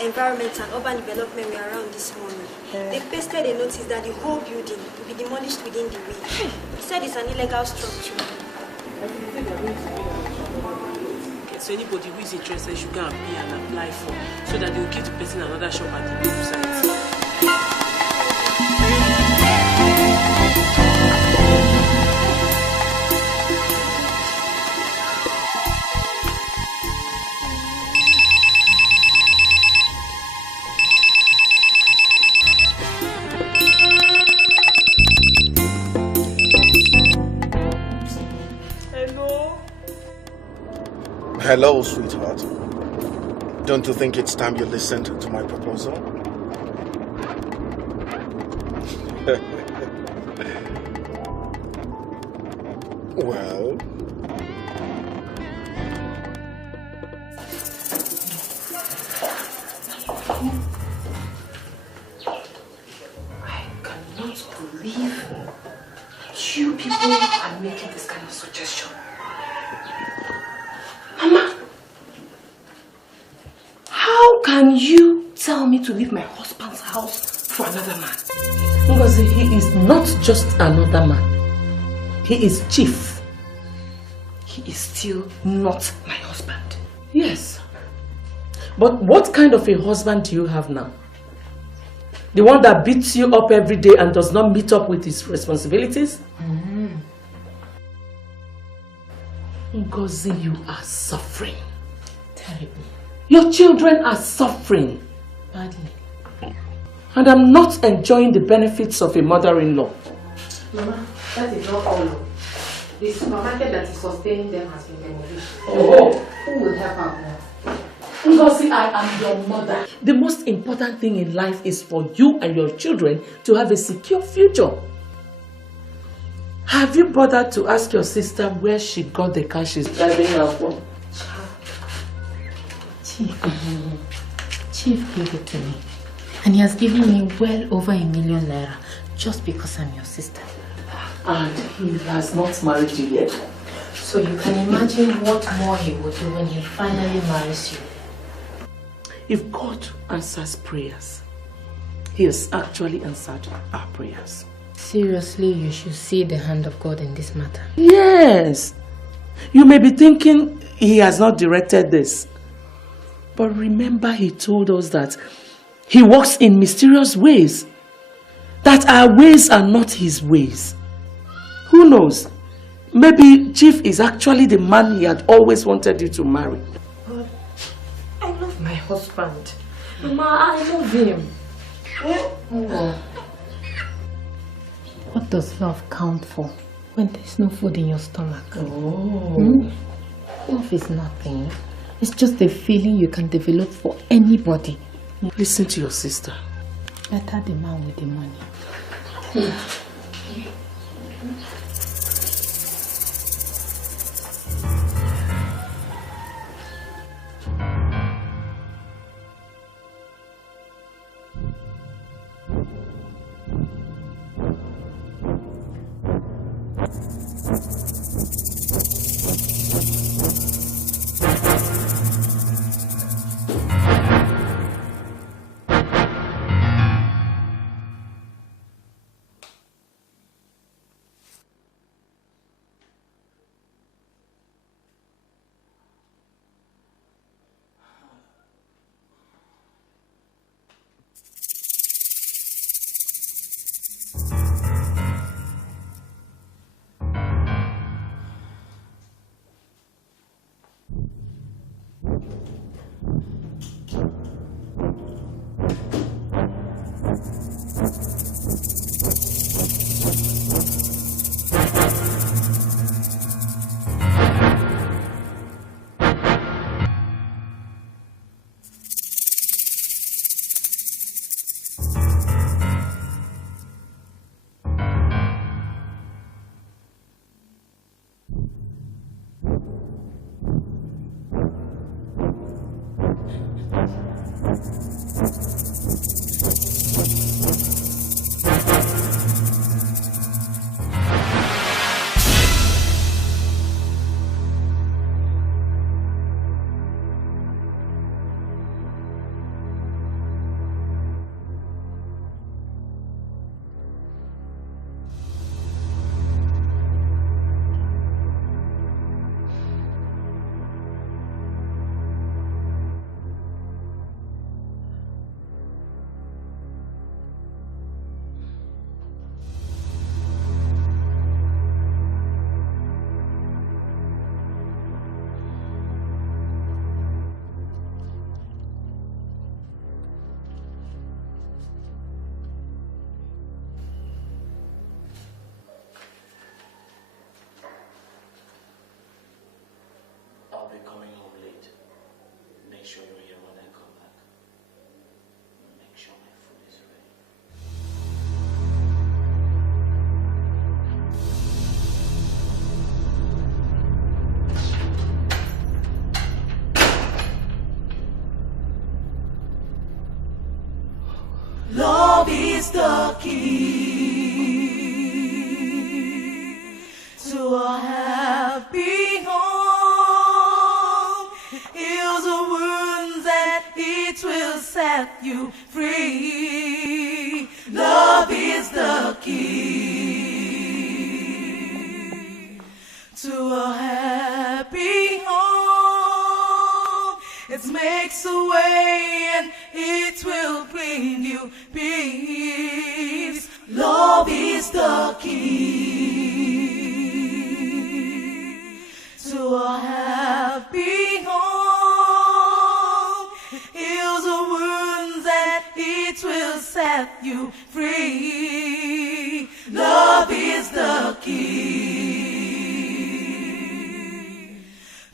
Environment and Urban Development were around this morning. They pasted a notice that the whole building will be demolished within the week. He said it's an illegal structure. Okay, so anybody who is interested should go and pay and apply for, so that they will give the person another shop at the new site. Hello, sweetheart. Don't you think it's time you listened to my proposal? Well... I cannot believe you people are making this kind of suggestion. Mama, how can you tell me to leave my husband's house for another man? Because he is not just another man. He is chief. He is still not my husband. Yes. But what kind of a husband do you have now? The one that beats you up every day and does not meet up with his responsibilities? Ngozi, you are suffering. Terribly. Your children are suffering. Badly. And I'm not enjoying the benefits of a mother-in-law. Mama, that is not all. The supermarket that is sustaining them has been demolished. Oh. Who will help out now? Ngozi, I am your mother. The most important thing in life is for you and your children to have a secure future. Have you bothered to ask your sister where she got the car she's driving now from? Chief gave it to me. And he has given me well over ₦1 million just because I'm your sister. And he has not married you yet. So you can imagine what more he will do when he finally marries you. If God answers prayers, he has actually answered our prayers. Seriously, you should see the hand of God in this matter. Yes. You may be thinking he has not directed this. But remember, he told us that he works in mysterious ways. That our ways are not his ways. Who knows? Maybe Chief is actually the man he had always wanted you to marry. husband. Mama, I love him. Oh. What does love count for when there's no food in your stomach? Oh. Love is nothing. It's just a feeling you can develop for anybody. Listen to your sister. Better the man with the money. Love is the key to a happy home. Heals the wounds and it will set you free. Love is the key to a happy home. It makes a way and it will bring you peace. Love is the key to a happy home. Heals the wounds and it will set you free. Love is the key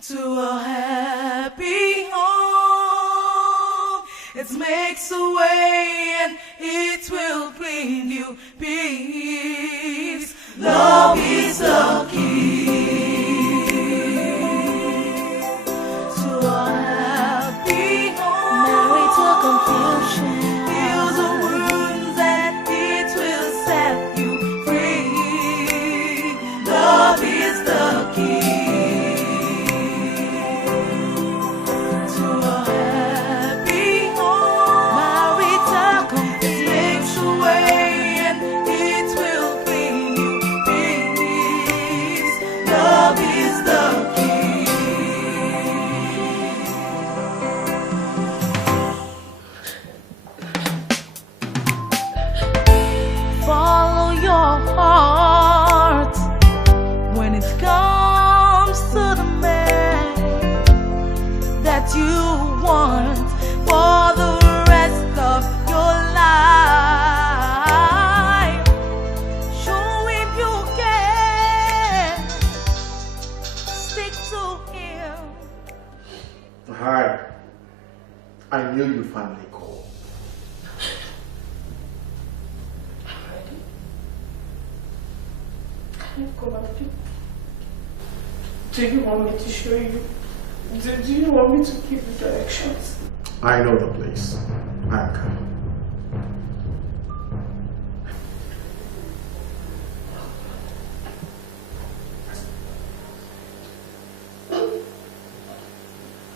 to a happy home. It makes a way and it will bring you peace. Love is the key to a happy home. Marital confusion heals the wounds and it will set you free. Love is the key. Follow your heart when it comes to the man that you want for I knew you'd finally call. Can you call up? Do you want me to show you? Do you want me to give you directions? I know the place. I'm coming.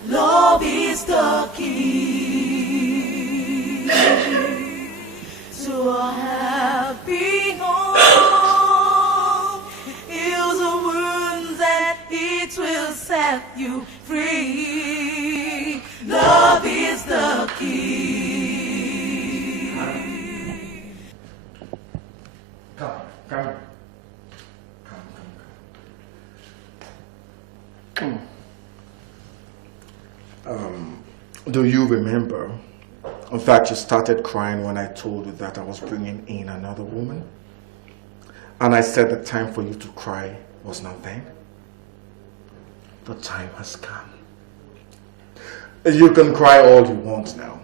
Love is the key to a happy home. Heals the wounds and it will set you free. Love is the key. Come. Do you remember? In fact, you started crying when I told you that I was bringing in another woman. And I said the time for you to cry was not then. The time has come. You can cry all you want now,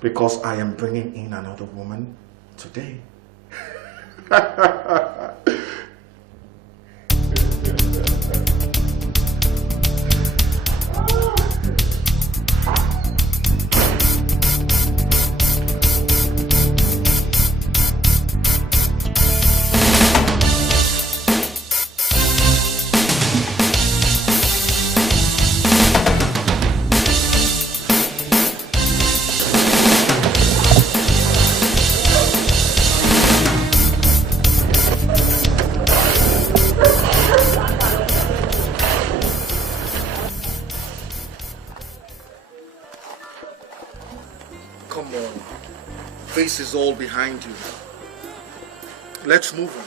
because I am bringing in another woman today. Come on. This is all behind you. Let's move on.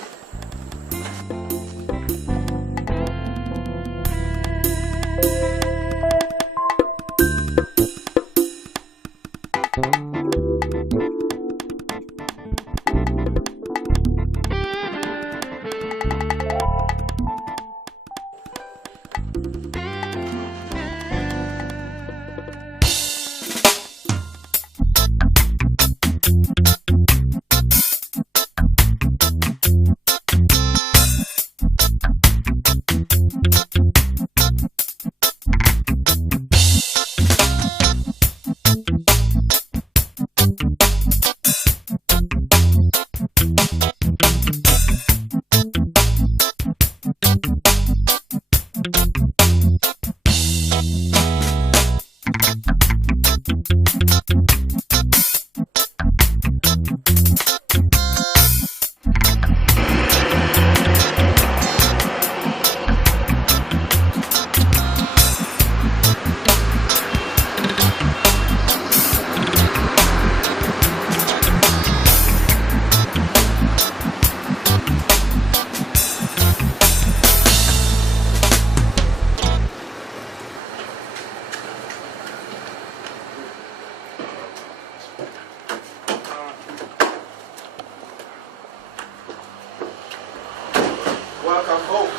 Welcome home.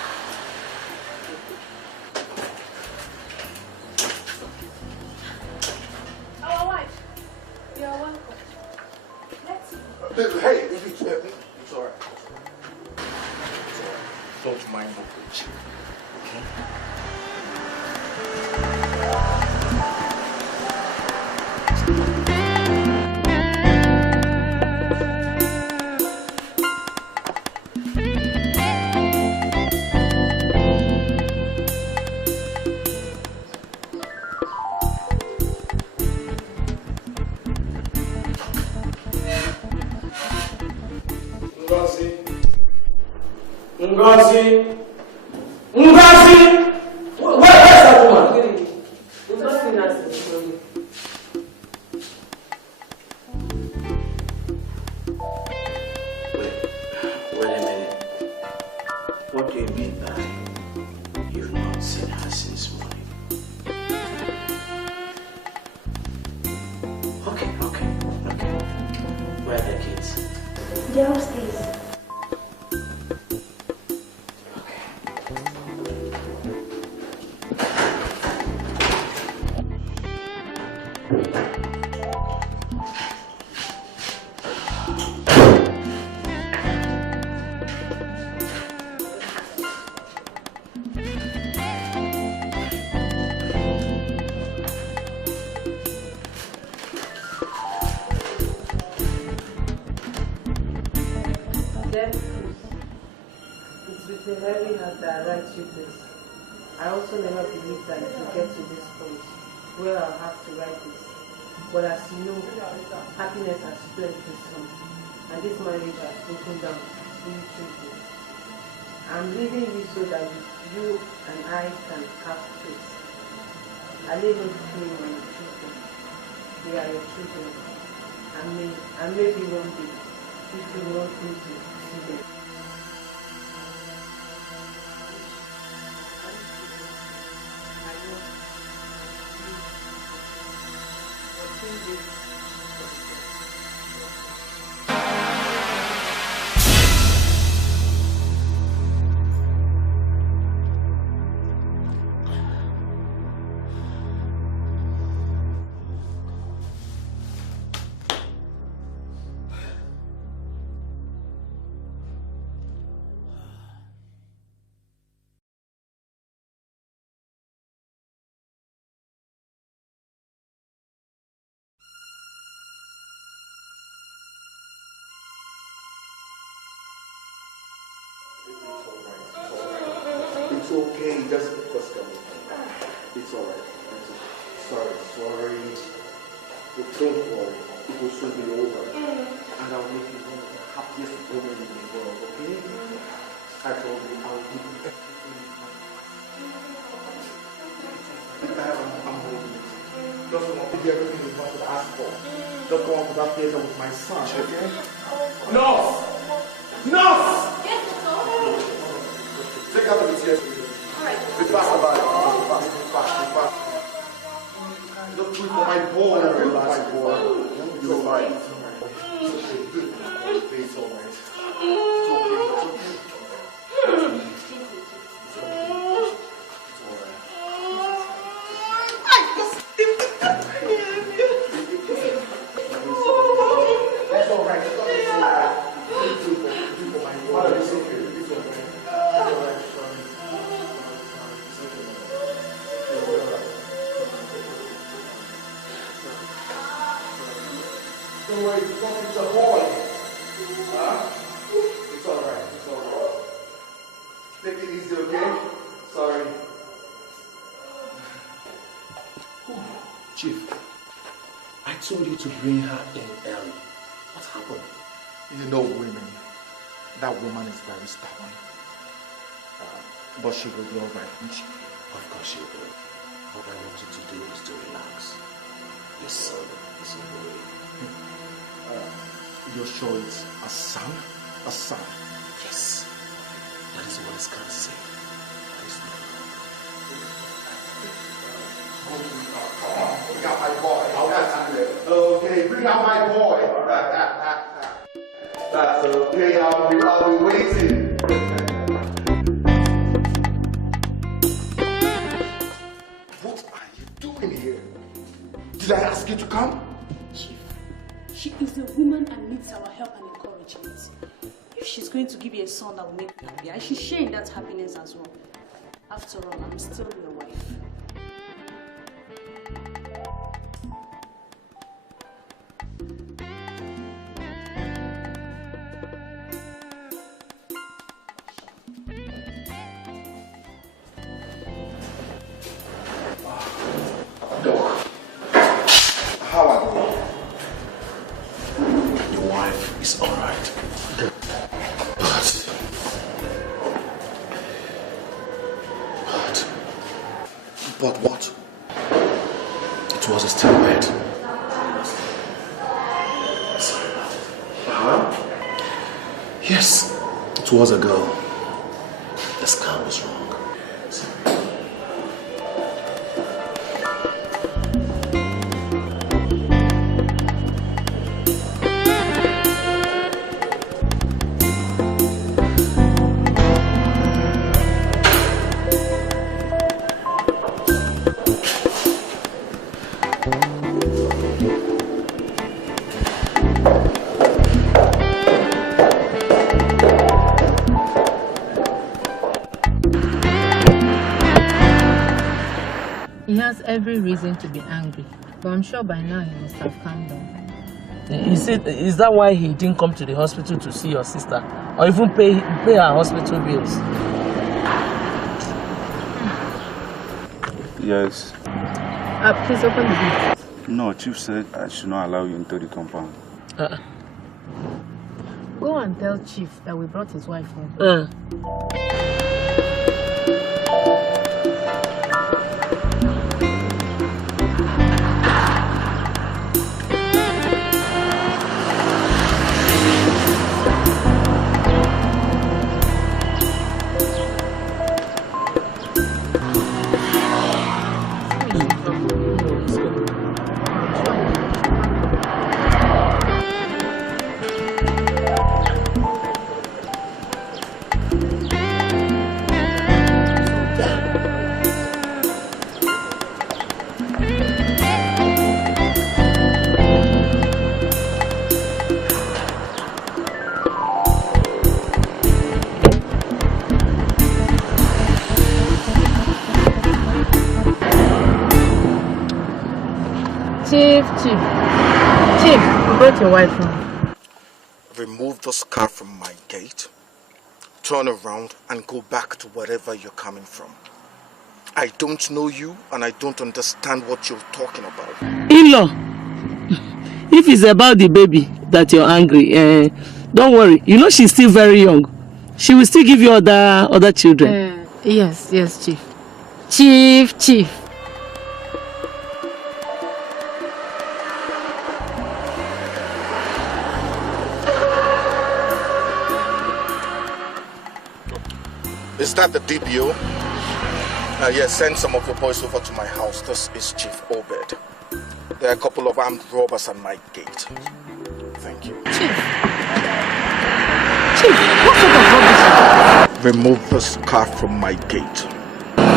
Our wife, you are welcome. Let's see. Hey, it's all right. It's all right. Don't mind the bridge. Okay? Ngozi! Ngozi! Where's that woman? Wait a minute. What do you mean by you've not seen her since morning? Okay. Where are the kids? They're upstairs. very hard that I write you this. I also never believed that it will get to this point where I'll have to write this. But as you know, happiness has fled this home, and this marriage has broken down mutually. I'm leaving you so that you and I can have peace. I live in between my children. They are your children. And maybe one day, if you want me to see them. It's okay, just go. It's alright. Sorry. But don't worry, it will soon be over. And I'll make you one of the happiest women in the world, okay? I told you, I'll give you everything. I'm holding it. Just want to give you everything you want to ask for. Just go on to that theater with my son, okay? Nurse! Yes, doctor. Take out the tears. Be fast about it. Be fast. Just do it for my boy. You're alright. It's alright. Don't worry, it's a boy. Huh? It's alright. Take it easy, okay? Sorry. Chief, I told you to bring her in early. What happened? You know women. That woman is very stubborn. But she will be alright, won't she? Of course she will. What I want you to do is to relax. Your son is on the way. You're sure it's a son? A son? Yes. That is what it's going to say. Bring out my boy. Okay, bring out my boy. That's okay, I'll be waiting. What are you doing here? Did I ask you to come? Chief, she is a woman and needs our help and encouragement. If she's going to give you a son that will make you happy, I should share in that happiness as well. After all, I'm still your wife. How are you? Your wife is alright. But what? It was a stillbirth. Sorry about it. Yes, it was a girl. The scan was wrong. He has every reason to be angry, but I'm sure by now he must have calmed down. Is that why he didn't come to the hospital to see your sister? Or even pay her hospital bills? Yes. Please open the gate. No, Chief said I should not allow you into the compound. Go and tell Chief that we brought his wife home. Chief, you brought your wife home. Remove the scarf from my gate, turn around and go back to wherever you're coming from. I don't know you and I don't understand what you're talking about. In-law, if it's about the baby that you're angry, don't worry. You know she's still very young. She will still give you other children. Yes, Chief. Chief. Is that the DPO? Yes, send some of your boys over to my house. This is Chief Obed. There are a couple of armed robbers at my gate. Thank you. Chief, what sort of rubbish? Remove the scarf from my gate.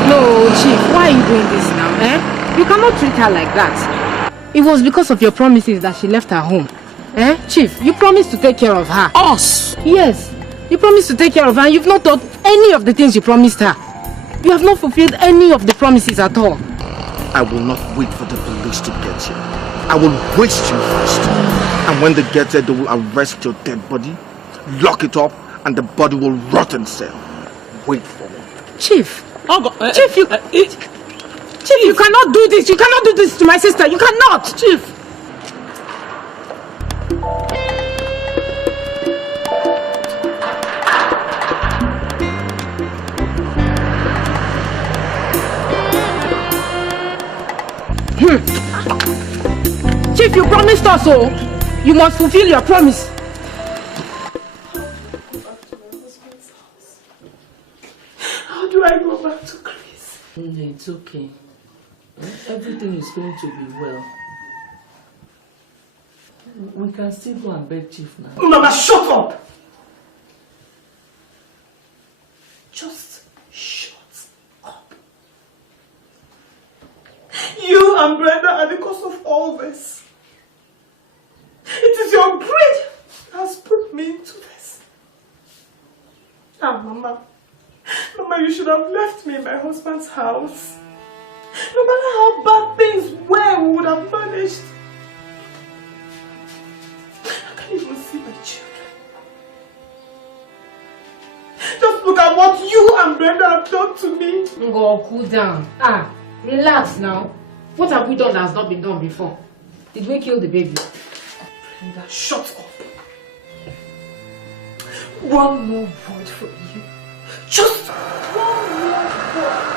No, Chief, why are you doing this now, You cannot treat her like that. It was because of your promises that she left her home. Chief, you promised to take care of her. Us? Yes. You promised to take care of her and you've not done any of the things you promised her. You have not fulfilled any of the promises at all. I will not wait for the police to get here. I will waste you first. And when they get there, they will arrest your dead body, lock it up, and the body will rot in cell. Wait for me. Chief. Chief, you cannot do this. You cannot do this to my sister. You cannot. Chief. Chief, you promised us so. You must fulfill your promise. How do I go back to Chris? It's okay. Everything is going to be well. We can still go and beg Chief now. Mama, shut up! Just shut up. You and Brenda are the cause of all this. It is your greed that has put me into this. Mama, you should have left me in my husband's house. No matter how bad things were, we would have managed. I can't even see my children. Just look at what you and Brenda have done to me. Ngo, cool down. Relax now. What have we done that has not been done before? Did we kill the baby? Brenda, shut up. One more word from you. Just one more word.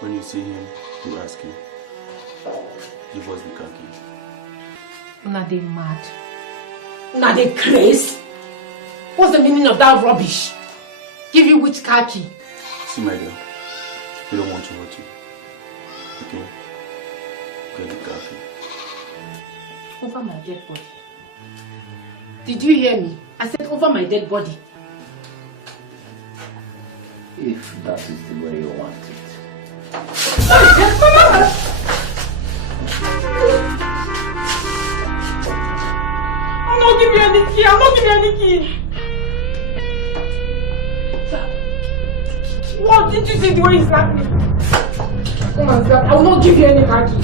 When you see him, you ask him. Give us the car key. Una they mad. Una they crazy. What's the meaning of that rubbish? Give you which car key? See, my dear, we don't want to hurt you. Okay? Get the car key. Over my dead body. Did you hear me? I said over my dead body. if that is the way you want it. I'm not giving you any key. I'm not giving you any key. What did you say the way you slapped me? Come on, slap. I will not give you any car key.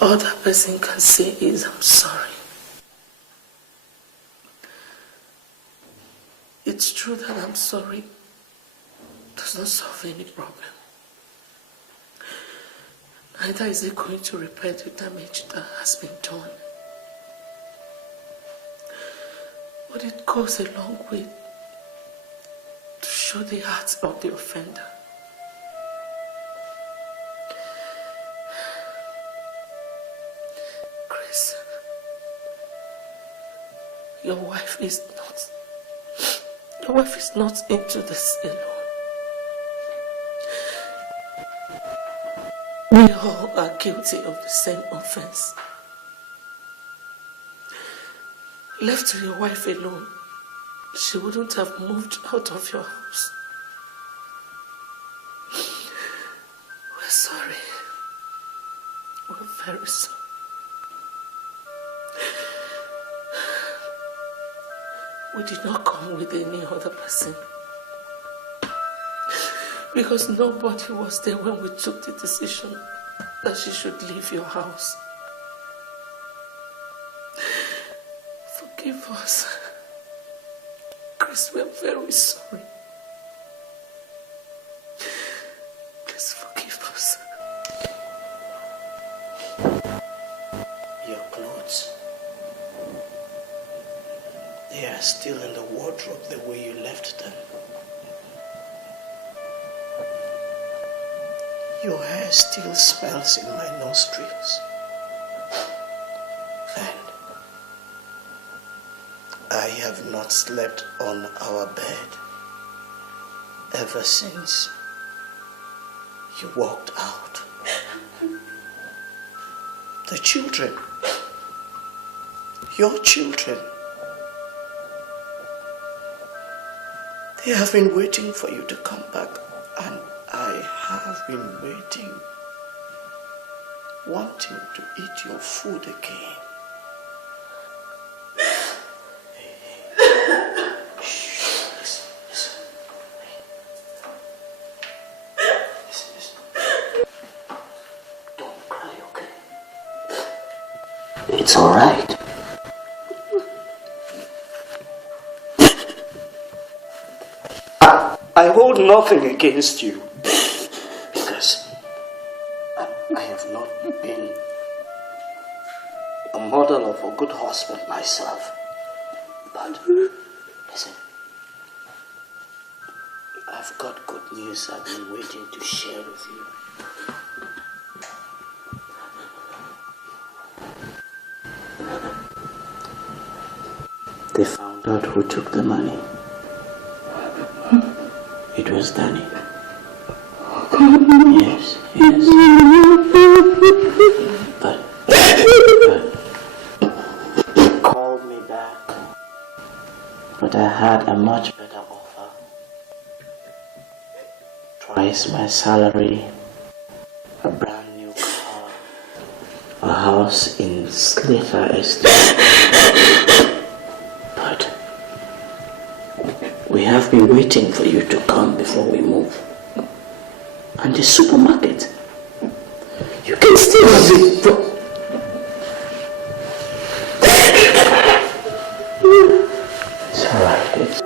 All that person can say is, I'm sorry. It's true that I'm sorry does not solve any problem. Neither is it going to repair the damage that has been done. But it goes a long way to show the heart of the offender. Chris, your wife is not into this alone. We all are guilty of the same offense. Left to your wife alone, she wouldn't have moved out of your house. We're sorry. We're very sorry. We did not come with any other person. Because nobody was there when we took the decision that she should leave your house. Forgive us. Chris, we're very sorry. Please forgive us. Your clothes, they are still in the wardrobe the way you left them. Your hair still smells in my nostrils. And I have not slept on our bed ever since you walked out. The children, your children, they have been waiting for you to come back, and I have been waiting, wanting to eat your food again. Don't cry, okay? It's all right. I hold nothing against you. I have not been a model of a good husband myself. But listen, I've got good news I've been waiting to share with you. They found out who took the money. It was Danny. Yes, yes. but I had a much better offer. Twice my salary, a brand new car, a house in Slipper Estate. But we have been waiting for you to come before we move. And the supermarket, you can still have it. It's alright. It's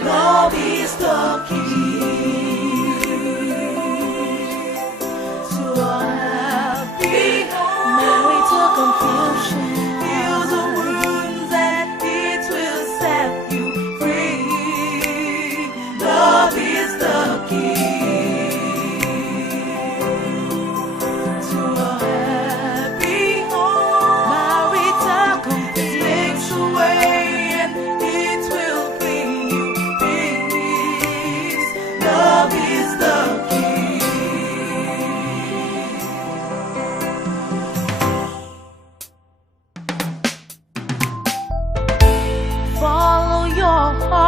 Love is the key to a happy home. Marital confusion. Heal the wounds and it will set you free. Love is the key to a happy home. Marital confusion makes a way and it will bring you peace. Love is the key. Follow your heart.